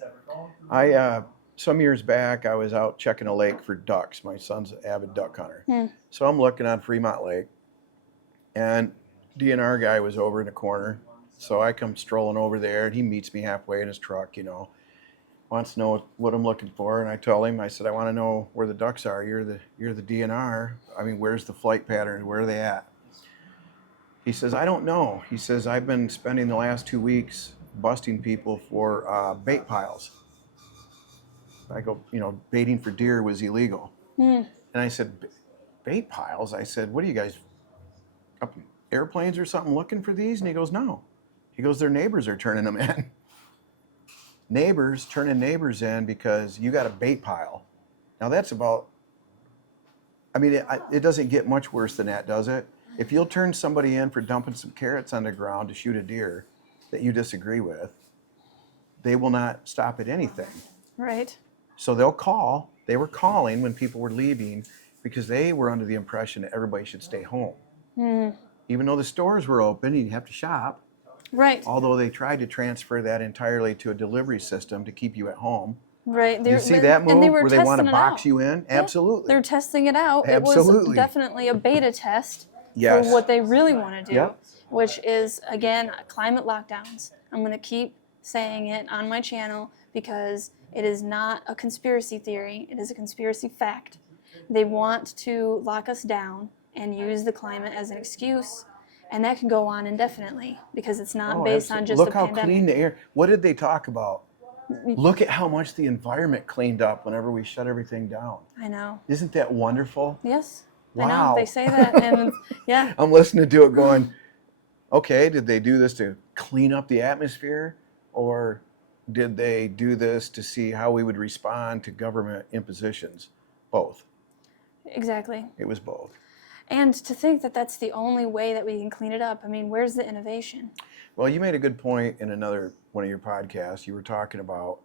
Some years back, I was out checking a lake for ducks. My son's an avid duck hunter. So I'm looking on Fremont Lake, and DNR guy was over in the corner. So I come strolling over there, and he meets me halfway in his truck, wants to know what I'm looking for. And I tell him, I said, I want to know where the ducks are. You're the DNR. I mean, where's the flight pattern? Where are they at? He says, I don't know. He says, I've been spending the last 2 weeks busting people for bait piles. I go, baiting for deer was illegal. And I said, bait piles? I said, what are you guys, up in airplanes or something looking for these? And he goes, no. He goes, their neighbors are turning them in. Neighbors turning neighbors in because you got a bait pile. Now that's about, it doesn't get much worse than that, does it? If you'll turn somebody in for dumping some carrots on the ground to shoot a deer that you disagree with, they will not stop at anything. Right. So they'll call. They were calling when people were leaving because they were under the impression that everybody should stay home. Even though the stores were open, you'd have to shop. Right. Although they tried to transfer that entirely to a delivery system to keep you at home. Right. You see that move where they want to box out. you in? Yeah. Absolutely. They're testing it out. Absolutely. It was definitely a beta test Yes. for what they really want to do, Yep. which is, again, climate lockdowns. I'm going to keep saying it on my channel because it is not a conspiracy theory. It is a conspiracy fact. They want to lock us down and use the climate as an excuse. And that can go on indefinitely because it's not based on just Look a how pandemic. clean the air. What did they talk about? Look at how much the environment cleaned up whenever we shut everything down. I know. Isn't that wonderful? Yes. Wow. I know. They say that. And yeah. I'm listening to it going, okay, did they do this to clean up the atmosphere? Or did they do this to see how we would respond to government impositions? Both. Exactly. It was both. And to think that that's the only way that we can clean it up. I mean, where's the innovation? Well, you made a good point in another one of your podcasts. You were talking about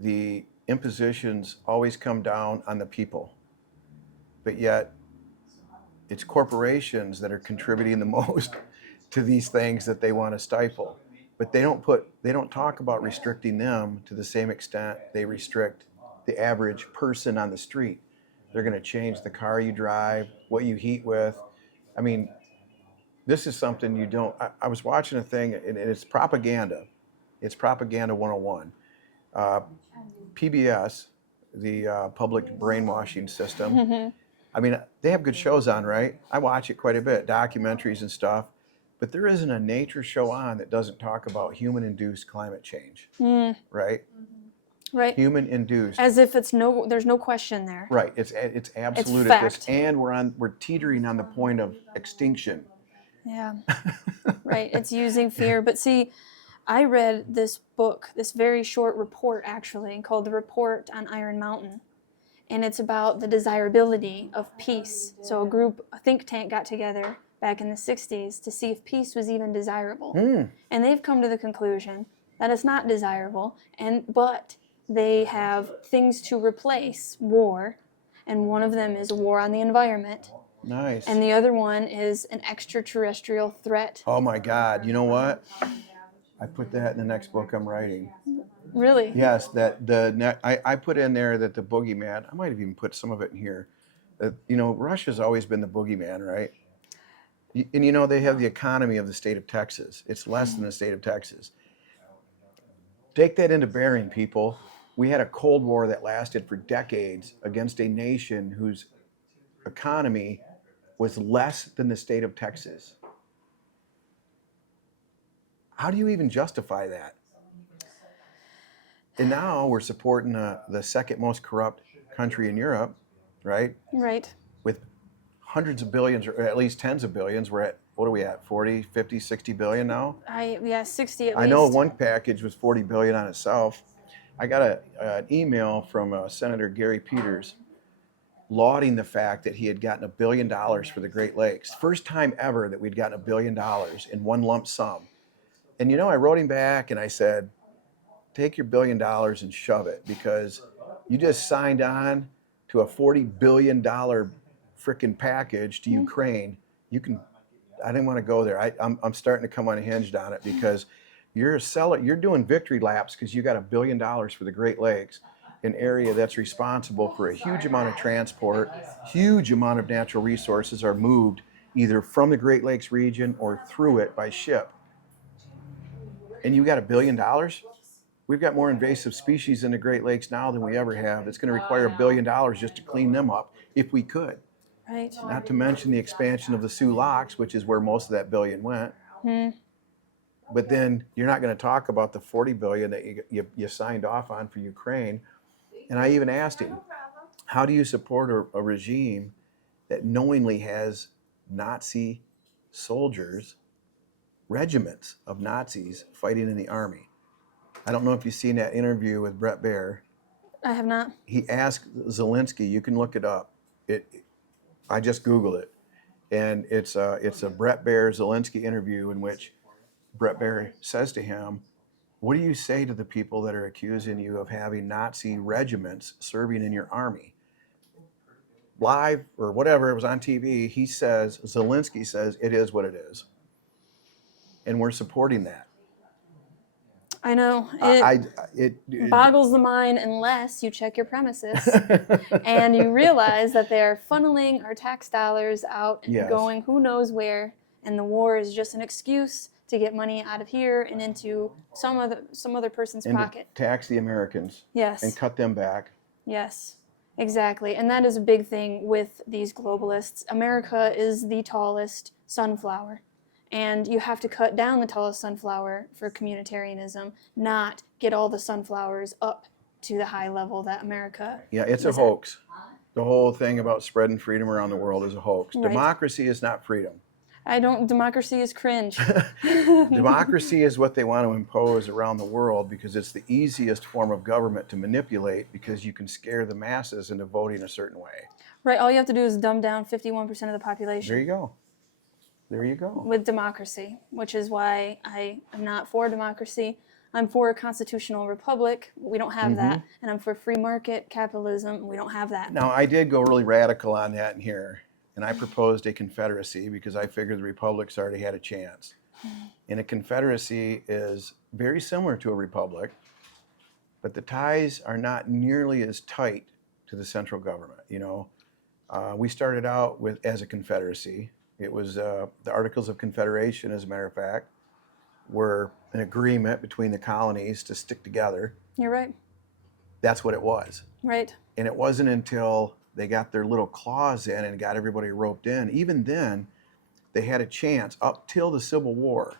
the impositions always come down on the people, but yet it's corporations that are contributing the most to these things that they want to stifle. But they don't talk about restricting them to the same extent they restrict the average person on the street. They're going to change the car you drive, what you heat with. I mean, this is something you don't. I was watching a thing, and it's propaganda. It's Propaganda 101. PBS, the public brainwashing system. I mean, they have good shows on, right? I watch it quite a bit, documentaries and stuff. But there isn't a nature show on that doesn't talk about human-induced climate change, right? Right. Human-induced. As if there's no question there. Right. It's absolute It's at this, fact. and we're teetering on the point of extinction. Yeah. Right. It's using fear. But see, I read this book, this very short report actually, called The Report on Iron Mountain. And it's about the desirability of peace. So a think tank got together back in the 60s to see if peace was even desirable. And they've come to the conclusion that it's not desirable, but they have things to replace war, and one of them is a war on the environment. Nice. And the other one is an extraterrestrial threat. Oh my God! You know what? I put that in the next book I'm writing. Really? Yes, I put in there that the boogeyman. I might have even put some of it in here. That Russia's always been the boogeyman, right? And they have the economy of the state of Texas. It's less than the state of Texas. Take that into bearing, people. We had a Cold War that lasted for decades against a nation whose economy was less than the state of Texas. How do you even justify that? And now we're supporting the second most corrupt country in Europe, right? Right. With hundreds of billions, or at least tens of billions. We're at, what are we at, 40, 50, 60 billion now? Yeah, 60 at I least. know one package was 40 billion on itself. I got an email from Senator Gary Peters lauding the fact that he had gotten $1 billion for the Great Lakes. First time ever that we'd gotten $1 billion in one lump sum. And I wrote him back and I said, take your $1 billion and shove it, because you just signed on to a $40 billion frickin' package to Ukraine. I didn't want to go there. I'm starting to come unhinged on it, because you're doing victory laps because you got $1 billion for the Great Lakes, an area that's responsible for a huge amount of transport, huge amount of natural resources are moved either from the Great Lakes region or through it by ship. And you got $1 billion? We've got more invasive species in the Great Lakes now than we ever have. It's going to require $1 billion just to clean them up, if we could. Right. Not to mention the expansion of the Sioux Locks, which is where most of that billion went. But then you're not going to talk about the 40 billion that you signed off on for Ukraine. And I even asked him, how do you support a regime that knowingly has Nazi soldiers, regiments of Nazis fighting in the army? I don't know if you've seen that interview with Brett Baer. I have not. He asked Zelensky, you can look it up. I just Googled it. And it's a Brett Baer Zelensky interview in which Brett Baer says to him, what do you say to the people that are accusing you of having Nazi regiments serving in your army? Live or whatever, it was on TV, Zelensky says, it is what it is. And we're supporting that. I know. It boggles the mind unless you check your premises and you realize that they're funneling our tax dollars out and going who knows where, and the war is just an excuse to get money out of here and into some other person's pocket. Tax the Americans. Yes. And cut them back. Yes, exactly. And that is a big thing with these globalists. America is the tallest sunflower. And you have to cut down the tallest sunflower for communitarianism, not get all the sunflowers up to the high level that America. Yeah, it's a hoax. The whole thing about spreading freedom around the world is a hoax. Right. Democracy is not freedom. Democracy is cringe. Democracy is what they want to impose around the world because it's the easiest form of government to manipulate, because you can scare the masses into voting a certain way. Right, all you have to do is dumb down 51% of the population. There you go. There you go. With democracy, which is why I am not for democracy. I'm for a constitutional republic. We don't have that. And I'm for free market capitalism. We don't have that. Now, I did go really radical on that in here, and I proposed a confederacy because I figured the republics already had a chance. And a confederacy is very similar to a republic, but the ties are not nearly as tight to the central government. We started out as a confederacy. It was the Articles of Confederation, as a matter of fact, were an agreement between the colonies to stick together. You're right. That's what it was. Right. And it wasn't until they got their little claws in and got everybody roped in. Even then, they had a chance up till the Civil War.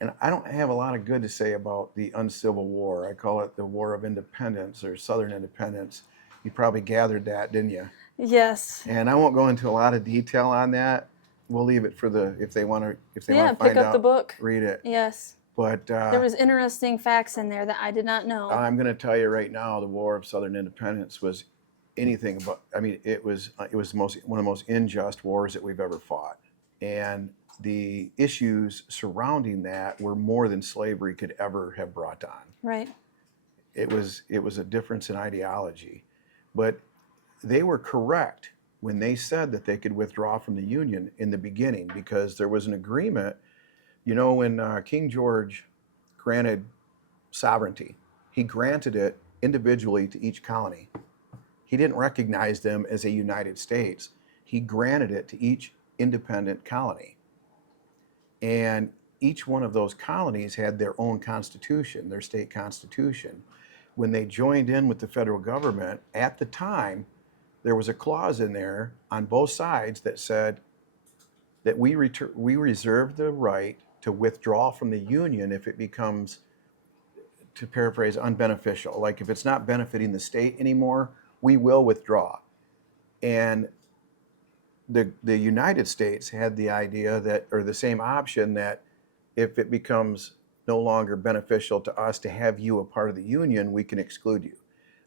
And I don't have a lot of good to say about the uncivil war. I call it the War of Independence, or Southern Independence. You probably gathered that, didn't you? Yes. And I won't go into a lot of detail on that. We'll leave it for if they want to find out. Pick up the book. Read it. Yes. But there was interesting facts in there that I did not know. I'm going to tell you right now, the War of Southern Independence was anything but. I mean, it was one of the most unjust wars that we've ever fought, and the issues surrounding that were more than slavery could ever have brought on. Right. It was a difference in ideology, but they were correct when they said that they could withdraw from the Union in the beginning, because there was an agreement. When King George granted sovereignty, he granted it individually to each colony. He didn't recognize them as a United States. He granted it to each independent colony. And each one of those colonies had their own constitution, their state constitution. when they joined in with the federal government, at the time, there was a clause in there on both sides that said that we reserve the right to withdraw from the union if it becomes, to paraphrase, unbeneficial. Like if it's not benefiting the state anymore, we will withdraw. And the United States had the idea that, or the same option, that if it becomes no longer beneficial to us to have you a part of the union, we can exclude you.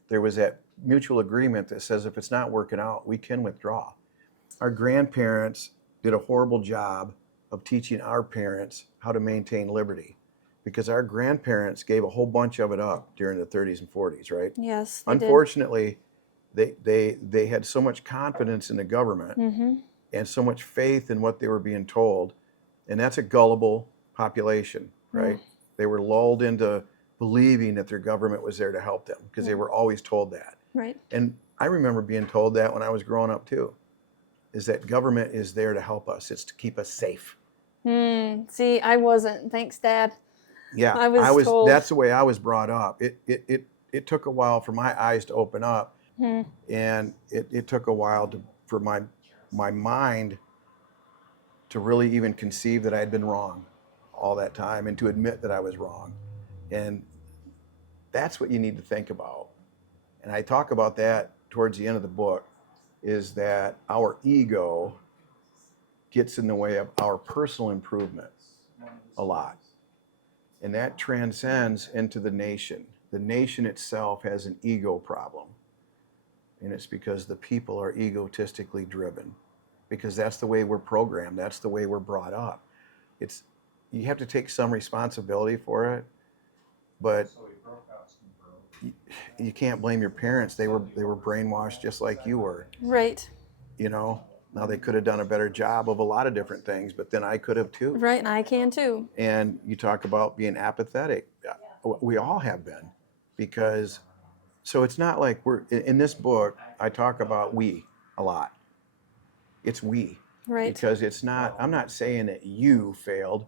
There was that mutual agreement that says if it's not working out, we can withdraw. Our grandparents did a horrible job of teaching our parents how to maintain liberty, because our grandparents gave a whole bunch of it up during the 30s and 40s, right? Yes, they Unfortunately, they had so much confidence in the government and so much faith in what they were being told, and that's a gullible population, right? They were lulled into believing that their government was there to help them because they were always told that. Right. And I remember being told that when I was growing up too, is that government is there to help us. It's to keep us safe. See, I wasn't. Thanks, Dad. Yeah, I was told. That's the way I was brought up. It took a while for my eyes to open up, and it took a while for my mind to really even conceive that I had been wrong all that time, and to admit that I was wrong. And that's what you need to think about. And I talk about that towards the end of the book, is that our ego gets in the way of our personal improvement a lot. And that transcends into the nation. The nation itself has an ego problem. And it's because the people are egotistically driven, because that's the way we're programmed. That's the way we're brought up. You have to take some responsibility for it, but you can't blame your parents. They were brainwashed just like you were. Right. You know, now they could have done a better job of a lot of different things, but then I could have too. Right, and I can too. And you talk about being apathetic. We all have been, because, so it's not like in this book, I talk about we a lot. It's we. Right. Because I'm not saying that you failed.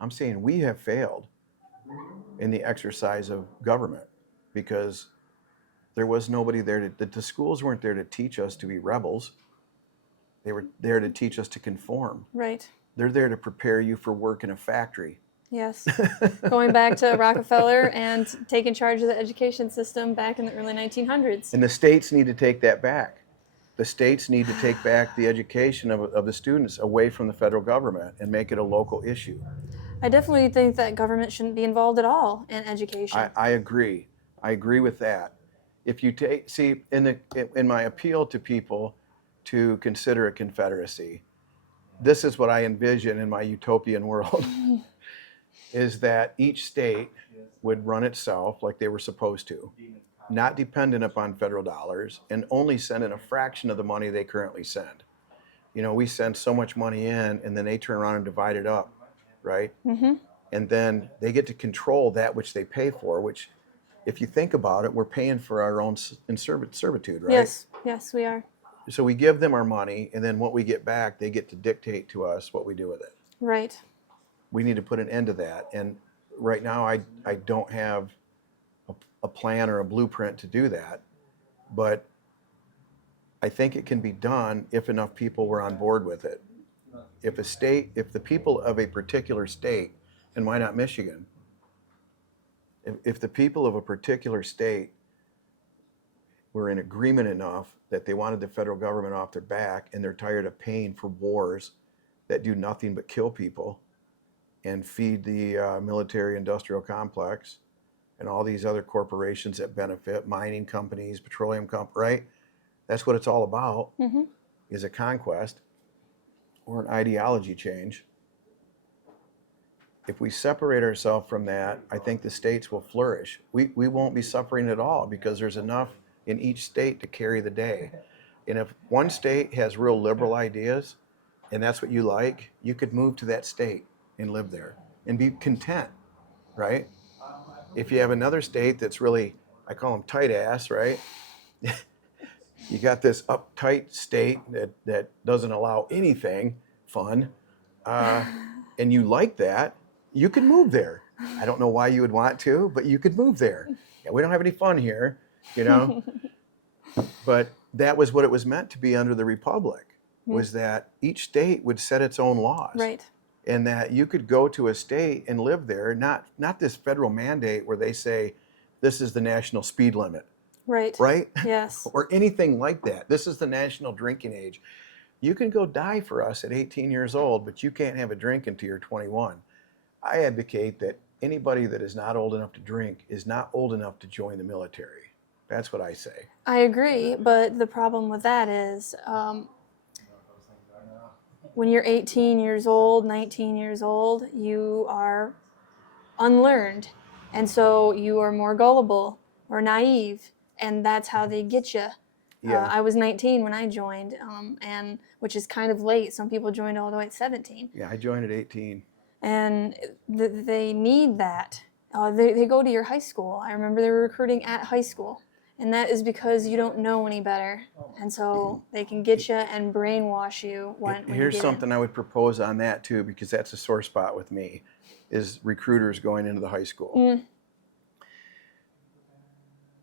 I'm saying we have failed in the exercise of government, because there was nobody there the schools weren't there to teach us to be rebels. They were there to teach us to conform. Right. They're there to prepare you for work in a factory. Yes. Going back to Rockefeller and taking charge of the education system back in the early 1900s. And the states need to take that back. The states need to take back the education of the students away from the federal government and make it a local issue. I definitely think that government shouldn't be involved at all in education. I agree. I agree with that. If you in my appeal to people to consider a confederacy, this is what I envision in my utopian world, is that each state would run itself like they were supposed to, not dependent upon federal dollars, and only send in a fraction of the money they currently send. You know, we send so much money in, and then they turn around and divide it up, right? And then they get to control that which they pay for, which, if you think about it, we're paying for our own servitude, right? Yes, we are. So we give them our money, and then what we get back, they get to dictate to us what we do with it. Right. We need to put an end to that. And right now, I don't have a plan or a blueprint to do that, but I think it can be done if enough people were on board with it. If the people of a particular state, and why not Michigan? If the people of a particular state were in agreement enough that they wanted the federal government off their back, and they're tired of paying for wars that do nothing but kill people and feed the military-industrial complex and all these other corporations that benefit, mining companies, petroleum companies, right? That's what it's all about, is a conquest or an ideology change. If we separate ourselves from that, I think the states will flourish. We won't be suffering at all, because there's enough in each state to carry the day. And if one state has real liberal ideas, and that's what you like, you could move to that state and live there and be content, right? If you have another state that's really, I call them tight ass, right? You got this uptight state that doesn't allow anything fun, and you like that, you can move there. I don't know why you would want to, but you could move there. we don't have any fun here, you know. But that was what it was meant to be under the Republic, was that each state would set its own laws. Right. And that you could go to a state and live there, not this federal mandate where they say, this is the national speed limit, Right. right? Yes. Or anything like that. This is the national drinking age. You can go die for us at 18 years old, but you can't have a drink until you're 21. I advocate that anybody that is not old enough to drink is not old enough to join the military. That's what I say. I agree, but the problem with that is when you're 18 years old, 19 years old, you are unlearned. And so you are more gullible or naive, and that's how they get you. Yeah. I was 19 when I joined, and which is kind of late. Some people joined all the way at 17. Yeah, I joined at 18. And they need that. They go to your high school. I remember they were recruiting at high school. And that is because you don't know any better. And so they can get you and brainwash you when Here's you get something in. I would propose on that too, because that's a sore spot with me, is recruiters going into the high school.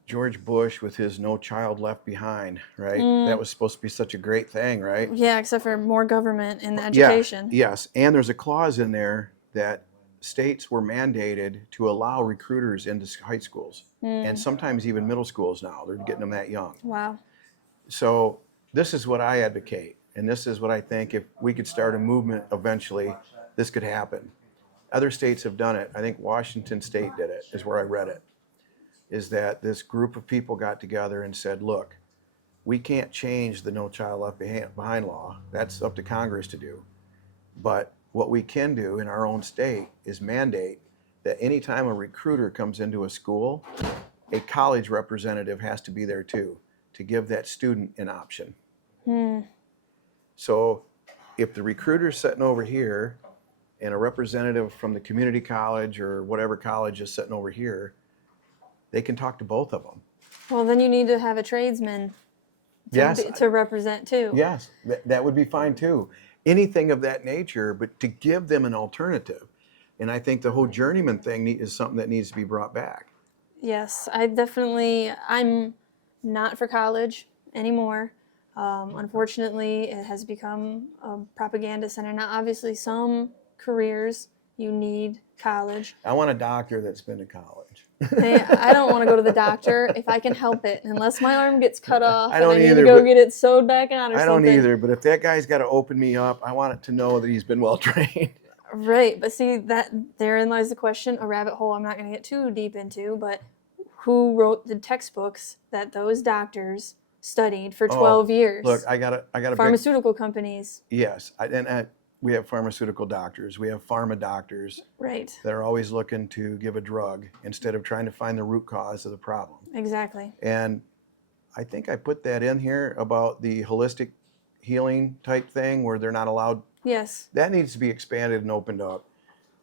George Bush with his No Child Left Behind, right? That was supposed to be such a great thing, right? Yeah, except for more government in the education. Yeah, yes, and there's a clause in there that states were mandated to allow recruiters into high schools, and sometimes even middle schools now. They're getting them that young. Wow. So this is what I advocate, and this is what I think if we could start a movement eventually, this could happen. Other states have done it. I think Washington State did it, is where I read it, is that this group of people got together and said, look, we can't change the No Child Left Behind law. That's up to Congress to do. But what we can do in our own state is mandate that anytime a recruiter comes into a school, a college representative has to be there too, to give that student an option. So if the recruiter's sitting over here and a representative from the community college or whatever college is sitting over here, they can talk to both of them. Well, then you need to have a tradesman to represent too. Yes, that would be fine too. Anything of that nature, but to give them an alternative. And I think the whole journeyman thing is something that needs to be brought back. Yes, I'm not for college anymore. Unfortunately, it has become a propaganda center. Now, obviously, some careers you need college. I want a doctor that's been to college. Hey, I don't want to go to the doctor if I can help it, unless my arm gets cut off I don't and I need either, to go but get it sewed back on or I something. don't either, but if that guy's got to open me up, I want it to know that he's been well trained. Right, but see, that therein lies the question, a rabbit hole I'm not going to get too deep into, but who wrote the textbooks that those doctors studied for 12 years? Look, I got a pharmaceutical companies. Yes, we have pharmaceutical doctors. We have pharma doctors. Right. That are always looking to give a drug instead of trying to find the root cause of the problem. Exactly. And I think I put that in here about the holistic healing type thing where they're not allowed. Yes. That needs to be expanded and opened up.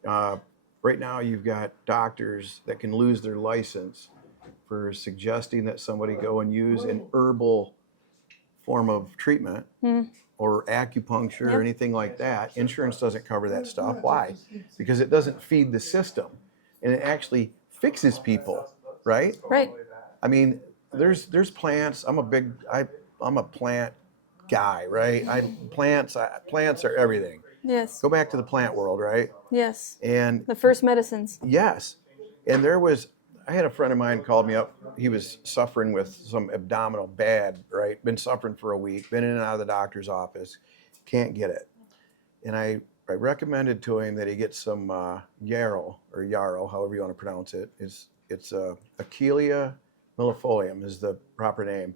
Right now you've got doctors that can lose their license for suggesting that somebody go and use an herbal form of treatment or acupuncture or anything like that. Insurance doesn't cover that stuff. Why? Because it doesn't feed the system and it actually fixes people, right? Right. I mean, there's plants. I'm a plant guy, right? Plants are everything. Yes. Go back to the plant world, right? Yes. And the first medicines. Yes. And I had a friend of mine called me up. He was suffering with some abdominal right? Been suffering for a week, been in and out of the doctor's office, can't get it. And I recommended to him that he get some yarrow, however you want to pronounce it. It's Achillea millefolium is the proper name.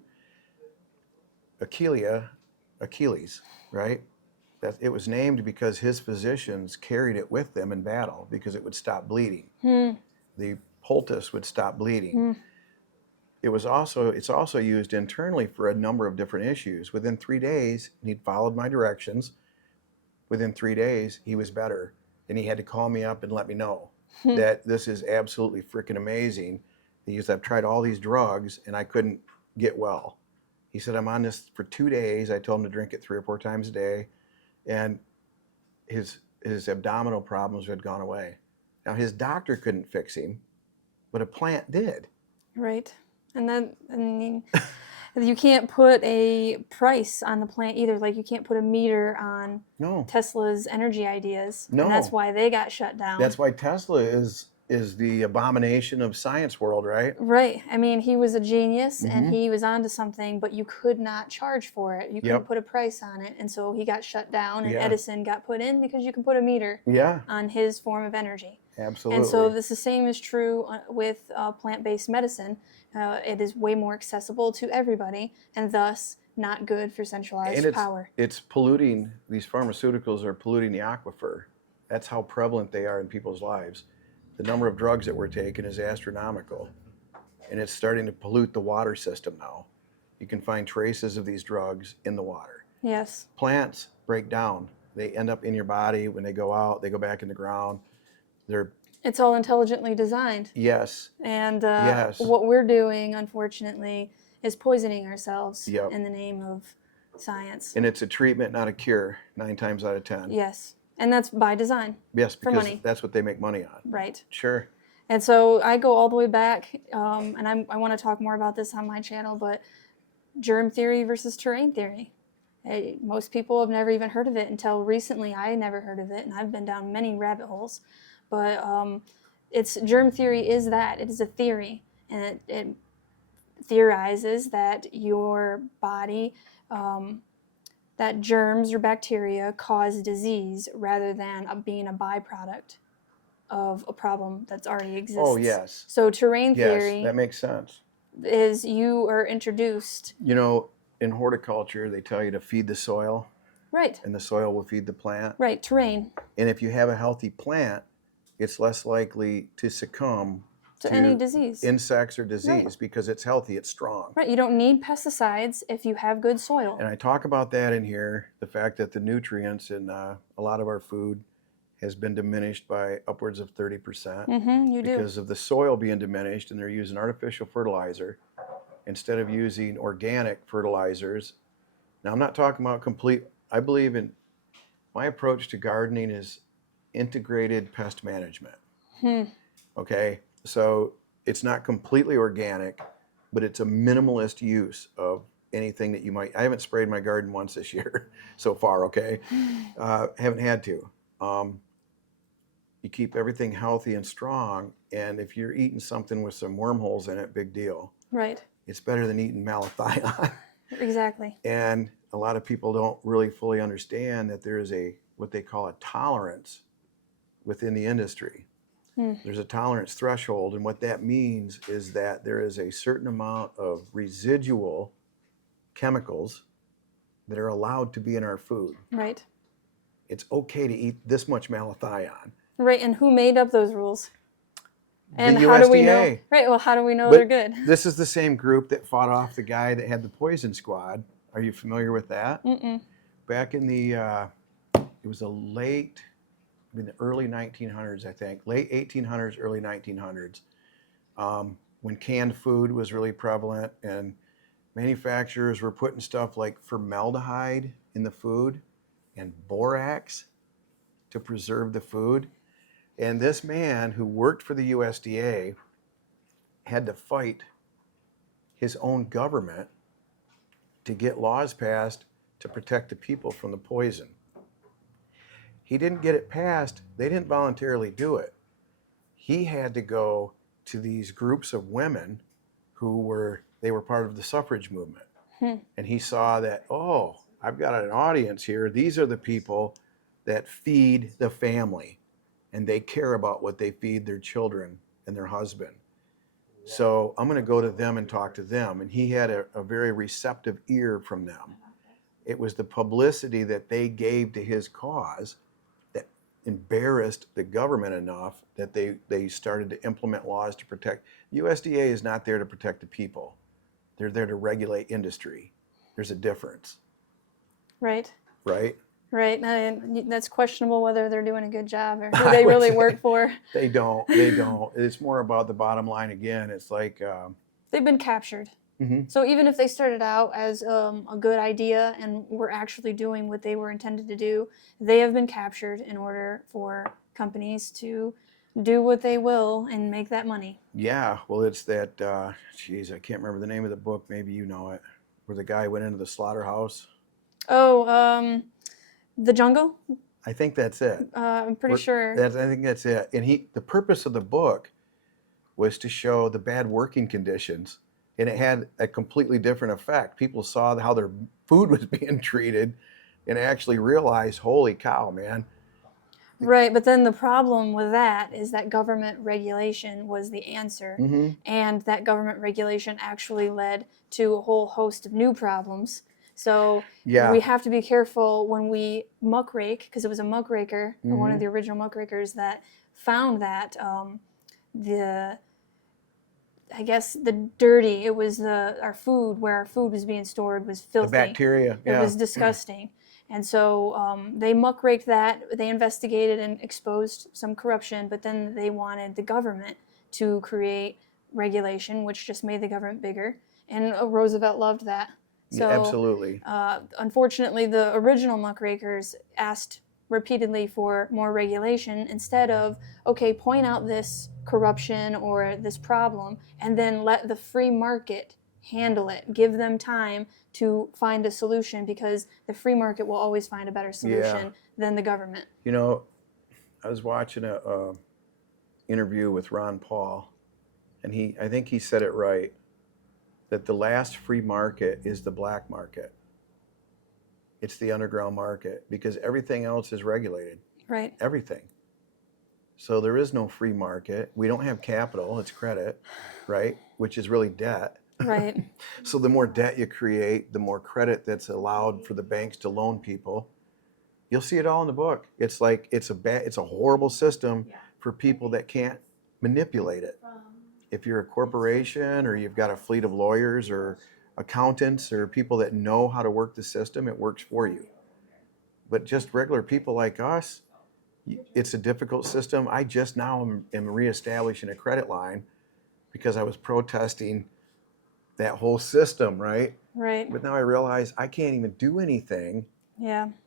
Achilles, right? It was named because his physicians carried it with them in battle because it would stop bleeding. The poultice would stop bleeding. It's also used internally for a number of different issues. Within 3 days, he'd followed my directions. Within 3 days, he was better. And he had to call me up and let me know that this is absolutely freaking amazing. He said, I've tried all these drugs and I couldn't get well. He said, I'm on this for 2 days. I told him to drink it 3 or 4 times a day. And his abdominal problems had gone away. Now, his doctor couldn't fix him, but a plant did. Right. And then, I mean, you can't put a price on the plant either. Like, you can't put a meter on No, Tesla's energy ideas. And that's no. why they got shut down. That's why Tesla is the abomination of science world, right? Right. I mean, he was a genius and Mhm. he was onto something, but you could not charge for it. You couldn't Yep. put a price on it. And so he got shut down, and Yeah. Edison got put in because you can put a meter Yeah, on his form of energy. absolutely. And so the same is true with plant-based medicine. It is way more accessible to everybody, and thus not good for centralized And power. it's polluting, these pharmaceuticals are polluting the aquifer. That's how prevalent they are in people's lives. The number of drugs that we're taking is astronomical, and it's starting to pollute the water system now. You can find traces of these drugs in the water. Yes. Plants break down. They end up in your body. When they go out, they go back in the ground. It's all intelligently designed. Yes. And Yes. what we're doing, unfortunately, is poisoning ourselves Yep. in the name of science. And it's a treatment, not a cure, 9 times out of 10. Yes. And that's by design. Yes, for because money. that's what they make money on. Right. Sure. And so I go all the way back, and I want to talk more about this on my channel, but germ theory versus terrain theory. Most people have never even heard of it until recently. I never heard of it, and I've been down many rabbit holes. But it's germ theory is that. It is a theory, and it theorizes that your body, that germs or bacteria cause disease rather than being a byproduct of a problem that's already exists. Oh, yes. So terrain Yes, theory that makes sense. is you are introduced. You know, in horticulture, they tell you to feed the soil, Right. and the soil will feed the plant. Right, terrain. And if you have a healthy plant, it's less likely to succumb To any disease. insects or disease Right. because it's healthy, it's strong. Right, you don't need pesticides if you have good soil. And I talk about that in here, the fact that the nutrients in a lot of our food has been diminished by upwards of 30%. You do. Because of the soil being diminished, and they're using artificial fertilizer instead of using organic fertilizers. Now, I'm not talking about I believe in, my approach to gardening is integrated pest management. Okay, so it's not completely organic, but it's a minimalist use of anything that you might. I haven't sprayed my garden once this year so far, okay? Haven't had to. You keep everything healthy and strong, and if you're eating something with some wormholes in it, big deal. Right. It's better than eating malathion. Exactly. And a lot of people don't really fully understand that there is what they call a tolerance within the industry. There's a tolerance threshold, and what that means is that there is a certain amount of residual chemicals that are allowed to be in our food. Right. It's okay to eat this much malathion. Right, and who made up those rules? And The how do we know? USDA. Right, well, how do we know But they're good? This is the same group that fought off the guy that had the poison squad. Are you familiar with that? Back in the, it was in the early 1900s, I think, late 1800s, early 1900s, when canned food was really prevalent, and manufacturers were putting stuff like formaldehyde in the food and borax to preserve the food. And this man who worked for the USDA had to fight his own government to get laws passed to protect the people from the poison. He didn't get it passed. They didn't voluntarily do it. He had to go to these groups of women who were part of the suffrage movement. And he saw that, oh, I've got an audience here. These are the people that feed the family, and they care about what they feed their children and their husband. So I'm going to go to them and talk to them. And he had a very receptive ear from them. It was the publicity that they gave to his cause that embarrassed the government enough that they started to implement laws to protect. The USDA is not there to protect the people. They're there to regulate industry. There's a difference. Right. Right? Right, and that's questionable whether they're doing a good job or who they really work for. They don't. It's more about the bottom line again. It's like... they've been captured. So even if they started out as a good idea and were actually doing what they were intended to do, they have been captured in order for companies to do what they will and make that money. Yeah, well, it's that, geez, I can't remember the name of the book. Maybe you know it, where the guy went into the slaughterhouse. Oh, The Jungle? I think that's it. I'm pretty sure. I think that's it. And the purpose of the book was to show the bad working conditions, and it had a completely different effect. People saw how their food was being treated, and actually realized, holy cow, man. Right, but then the problem with that is that government regulation was the answer, Mm-hmm. and that government regulation actually led to a whole host of new problems. So Yeah. we have to be careful when we muckrake, because it was a muckraker, Mm-hmm. one of the original muckrakers, that found that our food, where our food was being stored, was filthy. The bacteria, yeah. It was disgusting. And so they muckraked that. They investigated and exposed some corruption, but then they wanted the government to create regulation, which just made the government bigger. And Roosevelt loved that. So, yeah, absolutely. Unfortunately, the original muckrakers asked repeatedly for more regulation instead of, okay, point out this corruption or this problem and then let the free market handle it. Give them time to find a solution, because the free market will always find a better solution than the government. You know, I was watching a interview with Ron Paul, and I think he said it right, that the last free market is the black market. It's the underground market, because everything else is regulated. Right. Everything. So there is no free market. We don't have capital, it's credit, right? Which is really debt. Right. So the more debt you create, the more credit that's allowed for the banks to loan people. You'll see it all in the book. It's like it's a horrible system for people that can't manipulate it. If you're a corporation, or you've got a fleet of lawyers or accountants or people that know how to work the system, it works for you. But just regular people like us, it's a difficult system. I just now am reestablishing a credit line because I was protesting that whole system, right? Right. But now I realize I can't even do anything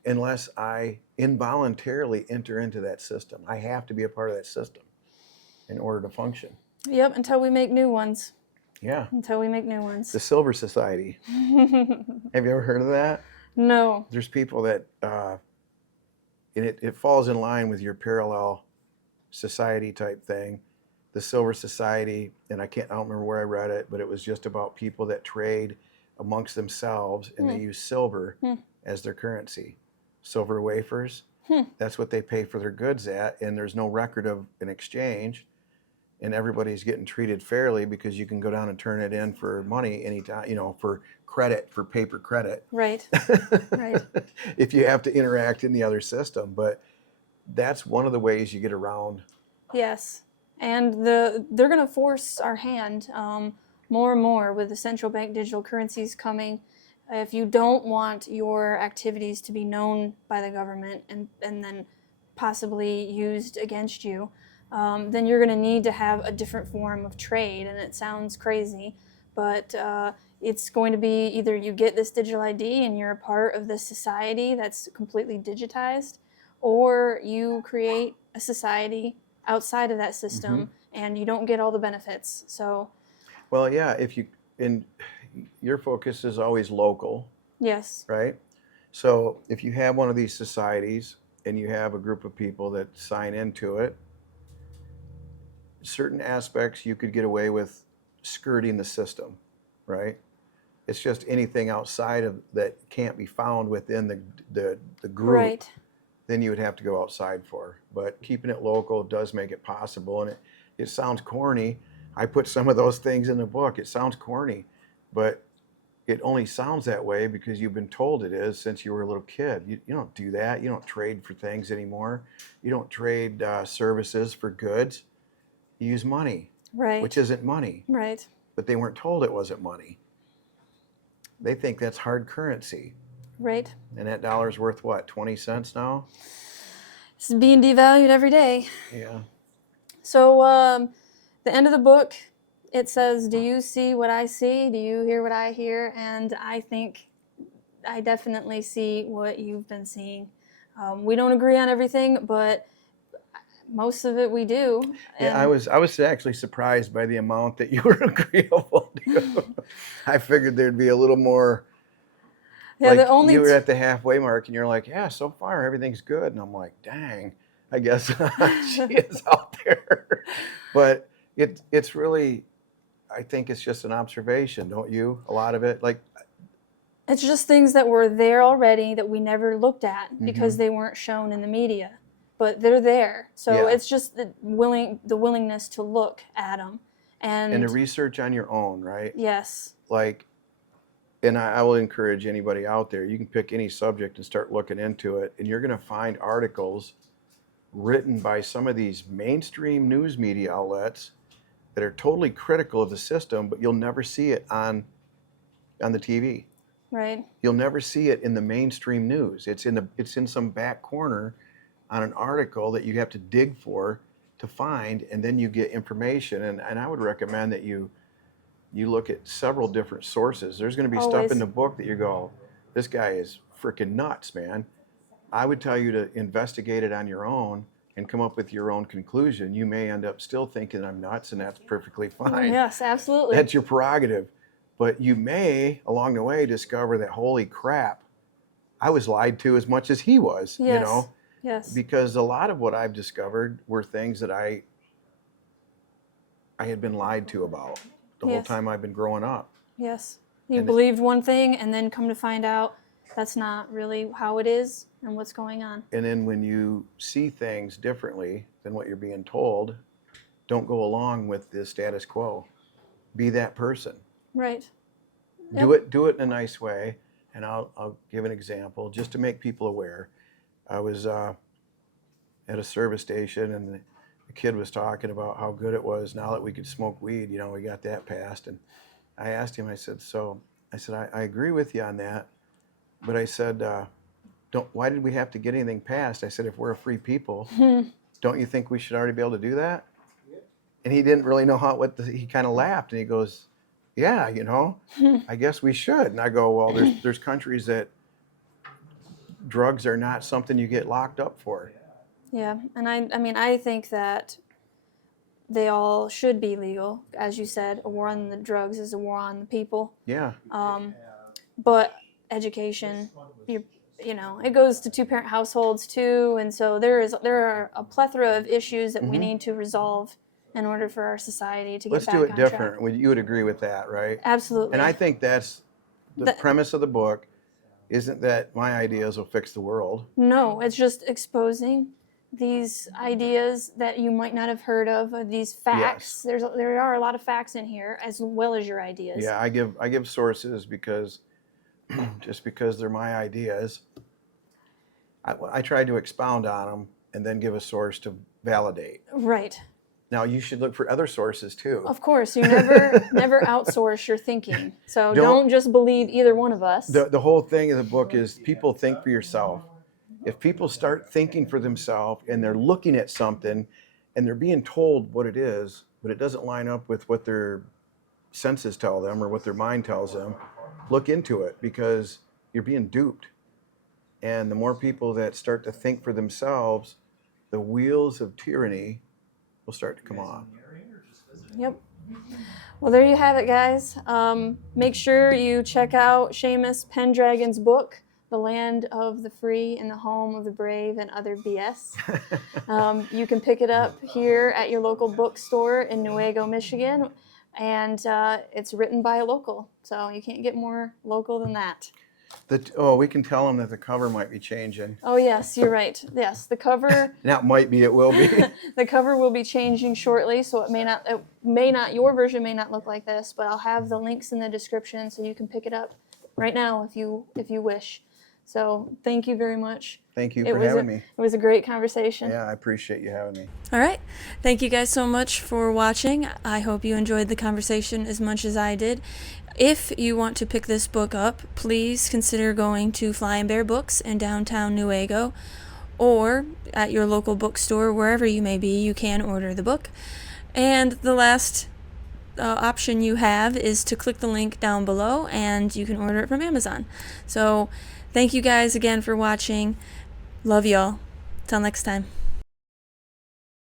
unless I involuntarily enter into that system. I have to be a part of that system in order to function. Yep, until we make new ones. Yeah. Until we make new ones. The Silver Society. Have you ever heard of that? No. There's people that, it falls in line with your parallel society type thing. The Silver Society, and I don't remember where I read it, but it was just about people that trade amongst themselves, and they use silver as their currency. Silver wafers, that's what they pay for their goods at, and there's no record of an exchange, and everybody's getting treated fairly because you can go down and turn it in for money anytime, for credit, for paper credit. Right. Right. If you have to interact in the other system, but that's one of the ways you get around. Yes. And they're going to force our hand more and more with the central bank digital currencies coming. If you don't want your activities to be known by the government and then possibly used against you, then you're going to need to have a different form of trade. And it sounds crazy, but it's going to be either you get this digital ID and you're a part of this society that's completely digitized, or you create a society outside of that system and you don't get all the benefits. So, well, yeah, your focus is always local. Yes. Right? So if you have one of these societies and you have a group of people that sign into it, certain aspects you could get away with skirting the system, right? It's just anything outside of that can't be found within the group. Right. Then you would have to go outside for. But keeping it local does make it possible, and it sounds corny. I put some of those things in the book. It sounds corny, but it only sounds that way because you've been told it is since you were a little kid. You don't do that. You don't trade for things anymore. You don't trade services for goods. You use money, Right. which isn't money. Right. But they weren't told it wasn't money. They think that's hard currency. Right. And that dollar's worth what, 20 cents now? It's being devalued every day. Yeah. So the end of the book, it says, do you see what I see? Do you hear what I hear? And I think I definitely see what you've been seeing. We don't agree on everything, but most of it we do. Yeah, I was actually surprised by the amount that you were agreeable to. I figured there'd be a little more. Yeah, like the only you were at the halfway mark, and you're like, yeah, so far everything's good, and I'm like, dang, I guess she is out there. But it's really, I think it's just an observation, don't you? A lot of it, like. It's just things that were there already that we never looked at because they weren't shown in the media, but they're there. So Yeah. it's just the willingness to look at them, And the research on your own, right? Yes. Like, and I will encourage anybody out there, you can pick any subject and start looking into it, and you're going to find articles written by some of these mainstream news media outlets that are totally critical of the system, but you'll never see it on the TV. Right. You'll never see it in the mainstream news. It's in some back corner on an article that you have to dig for to find, and then you get information. And I would recommend that you look at several different sources. There's going to be stuff in the book that you go, this guy is freaking nuts, man. I would tell you to investigate it on your own and come up with your own conclusion. You may end up still thinking I'm nuts, and that's perfectly fine. Yes, absolutely. That's your prerogative. But you may, along the way, discover that, holy crap, I was lied to as much as he was, Yes. you know? Yes. Because a lot of what I've discovered were things that I had been lied to about the whole time I've been growing up. Yes. You believed one thing and then come to find out that's not really how it is and what's going on. And then when you see things differently than what you're being told, don't go along with the status quo. Be that person. Right. Do it in a nice way, and I'll give an example just to make people aware. I was at a service station, and the kid was talking about how good it was now that we could smoke weed. You know, we got that passed, and I asked him. I said, I agree with you on that, but I said, why did we have to get anything passed? I said, if we're a free people, don't you think we should already be able to do that? And he didn't really know he kind of laughed, and he goes, yeah, you know, I guess we should. And I go, well, there's countries that drugs are not something you get locked up for. Yeah, and I mean, I think that they all should be legal. As you said, a war on the drugs is a war on the people. Yeah. But education, you know, it goes to two-parent households too, and so there are a plethora of issues that we need to resolve in order for our society to get Let's back do it on different. track. You would agree with that, right? Absolutely. And I think that's the premise of the book. Isn't that my ideas will fix the world? No, it's just exposing these ideas that you might not have heard of, these facts. Yes. There are a lot of facts in here, as well as your ideas. Yeah, I give sources because just because they're my ideas, I try to expound on them and then give a source to validate. Right. Now you should look for other sources too. Of course, you never outsource your thinking. So don't just believe either one of us. The whole thing of the book is people think for yourself. If people start thinking for themselves and they're looking at something and they're being told what it is, but it doesn't line up with what their senses tell them or what their mind tells them, look into it because you're being duped. And the more people that start to think for themselves, the wheels of tyranny will start to come off. Yep. Well, there you have it, guys. Make sure you check out Seamus Pendragon's book, The Land of the Free and the Home of the Brave and Other B.S. You can pick it up here at your local bookstore in Newaygo, Michigan, and it's written by a local, so you can't get more local than that. We can tell them that the cover might be changing. Oh, yes, you're right. Yes, the cover. Not might be, it will be. The cover will be changing shortly, so it may not, your version may not look like this, but I'll have the links in the description so you can pick it up right now if you wish. So thank you very much. Thank you for having me. It was a great conversation. Yeah, I appreciate you having me. All right. Thank you guys so much for watching. I hope you enjoyed the conversation as much as I did. If you want to pick this book up, please consider going to Flying Bear Books in downtown Newaygo, or at your local bookstore, wherever you may be, you can order the book. And the last option you have is to click the link down below, and you can order it from Amazon. So thank you guys again for watching. Love y'all. Till next time.